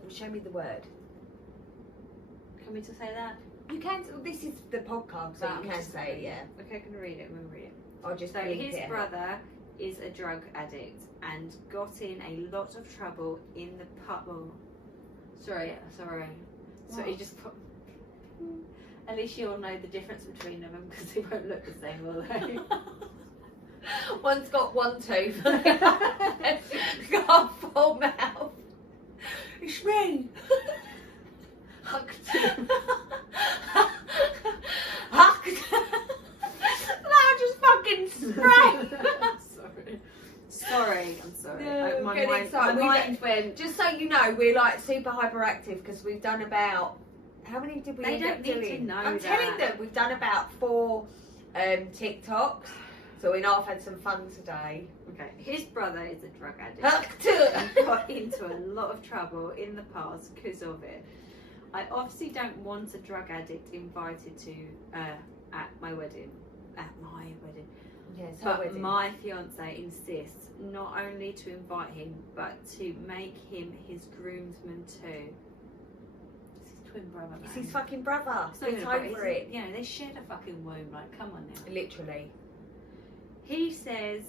Show me the word. Can we just say that? You can. This is the podcast, so Right, you I'm can just- say it, yeah. Okay, I can read it. I'm gonna read it. I'll just So bleep his it out. brother is a drug addict and got in a lot of trouble in the pub. Oh, sorry. So he What? just put. At least you'll know the difference between them because they won't look the same, will they? One's got 1 tooth, got a full mouth. It's me. Hucked. Hucked. Now just fucking spray. Sorry. I'm sorry. No, my get mind, excited. my We mind went. Just so you know, we're like super hyperactive because we've done about. How many did we They end don't up need to doing? know I'm that. telling them we've done about 4 TikToks. So we know I've had some fun today. Okay, his brother is a drug addict. Hucked. And got into a lot of trouble in the past because of it. I obviously don't want a drug addict invited to at my wedding. Yes, But my fiance insists not only to invite him, but to make him his groomsman too. It's his twin brother. It's man. his fucking brother. It's not Get even a brother, over it's- it. You know, they shared a fucking womb. Like, come on now. Literally. He says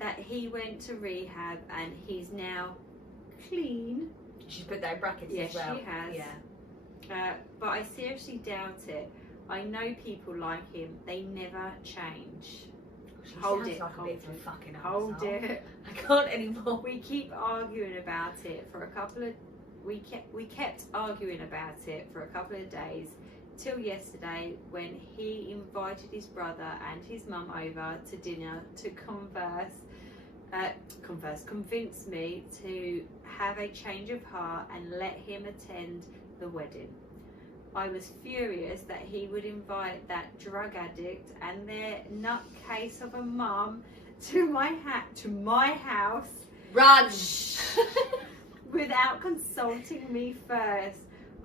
that he went to rehab and he's now clean. She's put that in brackets Yes, as well. she has. Yeah. But I seriously doubt it. I know people like him. They never change. She Hold sounds it, like a hold bit of a it. fucking Hold arsehole. it. I can't anymore. We keep arguing about it for a couple of. We kept arguing about it for a couple of days, till yesterday when he invited his brother and his mum over to dinner to convince me to have a change of heart and let him attend the wedding. I was furious that he would invite that drug addict and their nutcase of a mum to my house Run! without consulting me first.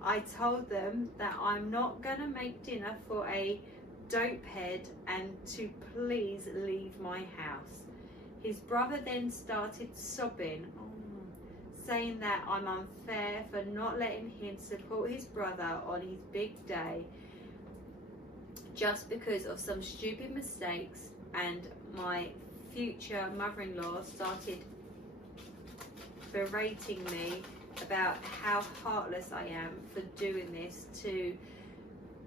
I told them that I'm not going to make dinner for a dopehead and to please leave my house. His brother then started sobbing, saying that I'm unfair for not letting him support his brother on his big day just because of some stupid mistakes, and my future mother-in-law started berating me about how heartless I am for doing this to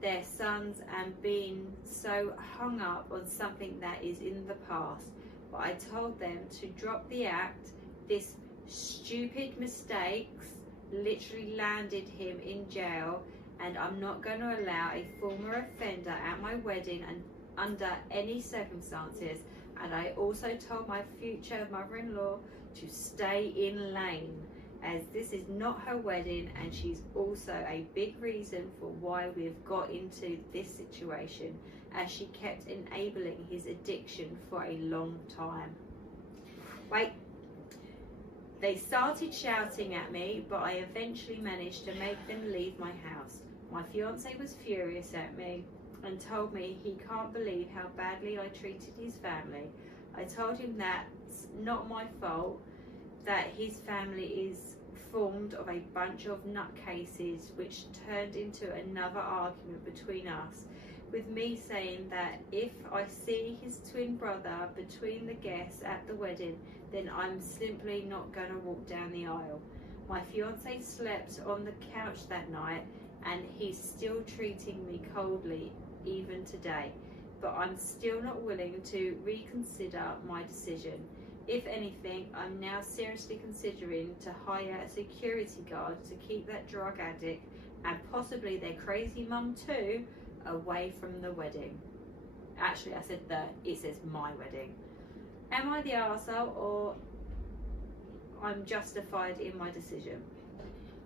their sons and being so hung up on something that is in the past. But I told them to drop the act. This stupid mistakes literally landed him in jail, and I'm not going to allow a former offender at my wedding and under any circumstances. And I also told my future mother-in-law to stay in lane, as this is not her wedding, and she's also a big reason for why we've got into this situation, as she kept enabling his addiction for a long time. Wait. They started shouting at me, but I eventually managed to make them leave my house. My fiance was furious at me and told me he can't believe how badly I treated his family. I told him that's not my fault, that his family is formed of a bunch of nutcases, which turned into another argument between us, with me saying that if I see his twin brother between the guests at the wedding, then I'm simply not going to walk down the aisle. My fiance slept on the couch that night, and he's still treating me coldly even today, but I'm still not willing to reconsider my decision. If anything, I'm now seriously considering to hire a security guard to keep that drug addict and possibly their crazy mum too away from the wedding. Actually, I said it says my wedding. Am I the arsehole, or I'm justified in my decision?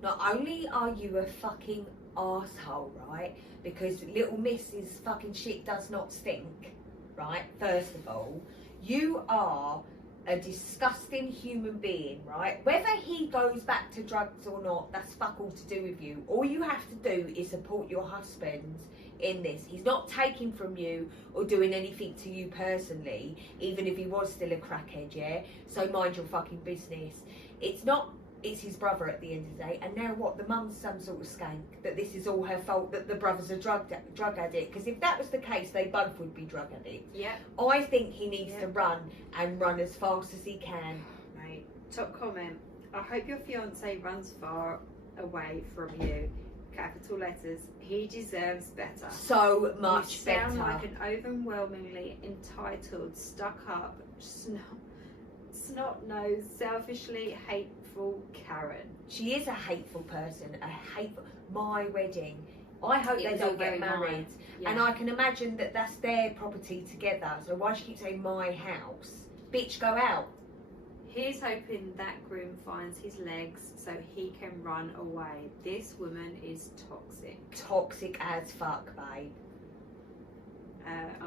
Not only are you a fucking arsehole, right, because little Mrs. fucking shit does not stink, right, first of all, you are a disgusting human being, right? Whether he goes back to drugs or not, that's fuck all to do with you. All you have to do is support your husband in this. He's not taking from you or doing anything to you personally, even if he was still a crackhead, yeah? So mind your fucking business. It's his brother at the end of the day, and now what? The mum's some sort of skank, that this is all her fault, that the brother's a drug addict. Because if that was the case, they both would be drug addicts. Yeah. I think he needs to run as fast as he can. Right. Top comment. I hope your fiance runs far away from you. Capital letters. He deserves better. So much you better. sound like an overwhelmingly entitled, stuck up, snot-nosed, selfishly hateful Karen. She is a hateful person. My wedding. I hope they don't get married. Yeah. And I can imagine that that's their property together. So why do you keep saying my house? Bitch, go out. He's hoping that groom finds his legs so he can run away. This woman is toxic. Toxic as fuck, babe.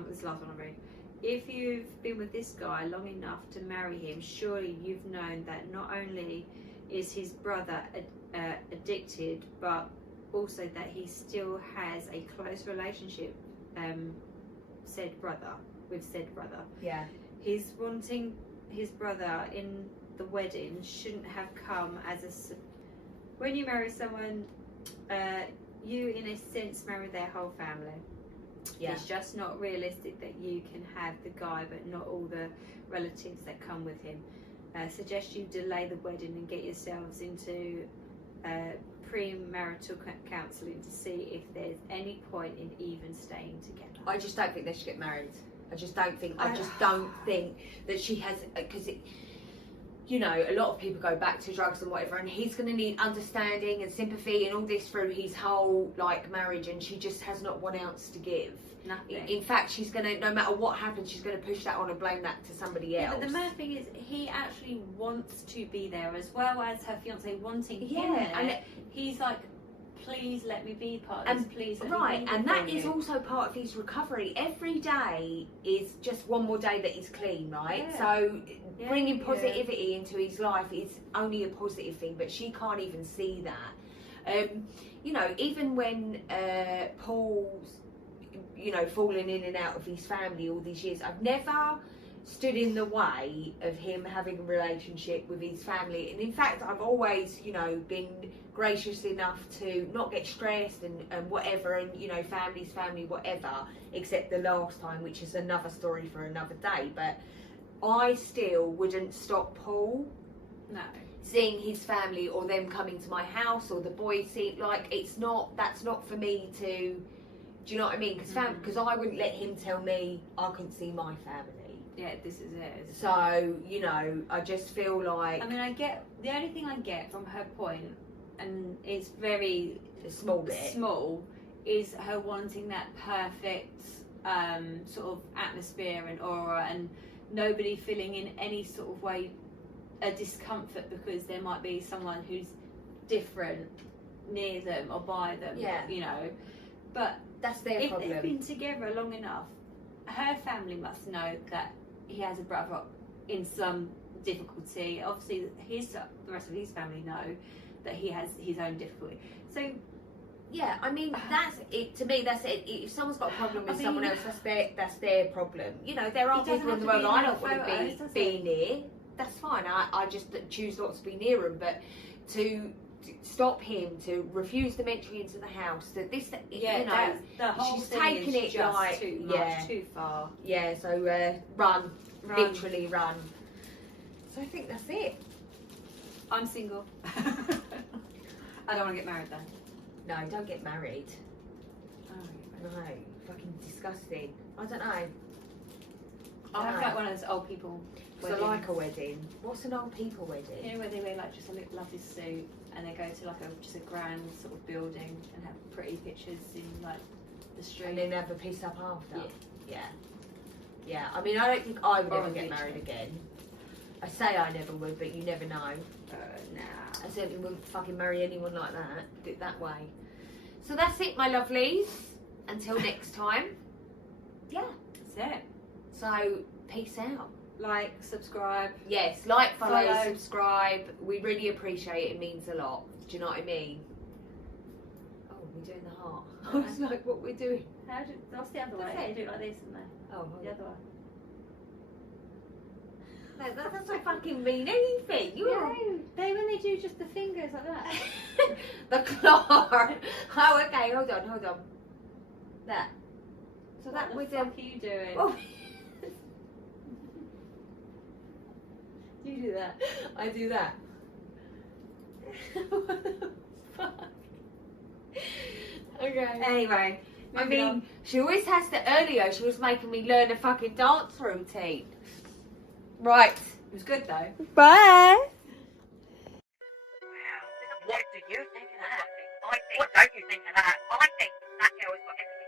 This is the last one I read. If you've been with this guy long enough to marry him, surely you've known that not only is his brother addicted, but also that he still has a close relationship with said brother. Yeah. He's wanting his brother in the wedding shouldn't have come as a... When you marry someone, you in a sense marry their whole family. Yeah. It's just not realistic that you can have the guy but not all the relatives that come with him. Suggest you delay the wedding and get yourselves into premarital counselling to see if there's any point in even staying together. I just don't think they should get married. I just don't think that she has, because you know, a lot of people go back to drugs and whatever, and he's going to need understanding and sympathy and all this through his whole like marriage, and she just has not 1 ounce to give. Nothing. In fact, she's going to, no matter what happens, she's going to push that on and blame that to somebody else. But the mad thing is, he actually wants to be there as well as her fiance wanting him there. And he's like, please let me be part of this, please let me be and for that you. is also part of his recovery. Every day is just one more day that he's clean, right? Yeah. So bringing positivity into his life is only a positive thing, but she can't even see that. You know, even when Paul's you know, fallen in and out of his family all these years. I've never stood in the way of him having a relationship with his family, and in fact I've always, you know, been gracious enough to not get stressed and whatever, and you know, family's family, whatever, except the last time, which is another story for another day. But I still wouldn't stop Paul seeing his family or them coming to my house or the boys see, like, that's not for me to, do you know what I mean? Because I wouldn't let him tell me I couldn't see my family. Yeah, this is it. So, you know, I just feel like... I mean, the only thing I get from her point, and it's very small, is her wanting that perfect sort of atmosphere and aura, and nobody feeling in any sort of way a discomfort because there might be someone who's different near them or by them, you know. But that's their if problem. They've been together long enough, her family must know that he has a brother in some difficulty. Obviously, the rest of his family know that he has his own difficulty. So, yeah, I mean, that's it. To me, that's it. If someone's got a problem with someone else, that's their problem. You know, there are people in the world I don't want to be near. That's fine. I just choose not to be near him. But to stop him, to refuse them entry into the house, that this, you know, the whole she's thing taking is it just like too much, too far. Yeah, so run, literally run. So I think that's it. I'm single. I don't want to get married though. No, don't get married. Oh, No, fucking disgusting. I don't know. I have like one of those old people. So I like a wedding. What's an old people wedding? You know where they wear like just a lovely suit and they go to like just a grand sort of building and have pretty pictures in like the street. And then have a piece up after. Yeah. I mean, I don't think I would ever get married again. I say I never would, but you never know. Nah. I certainly wouldn't fucking marry anyone like that. Do it that way. So that's it, my lovelies. Until next time. Yeah. That's it. So peace out. Like, subscribe. Yes, like, follow, subscribe. We really appreciate it. It means a lot. Do you know what I mean? Oh, we're doing the heart. I was like, what we're doing? That's the other way. They do it like this, and they. Oh, The other way. No, that doesn't fucking mean anything. When they do just the fingers like that. The claw. Oh, okay. Hold on. That. So that what the fuck are you doing? Oh. You do that. I do that. What the fuck? Okay. Anyway, I mean, she always has to. Earlier, she was making me learn a fucking dance routine. Right. It was good though. Bye. What do you think of that? What don't you think of that? I think that girl has got everything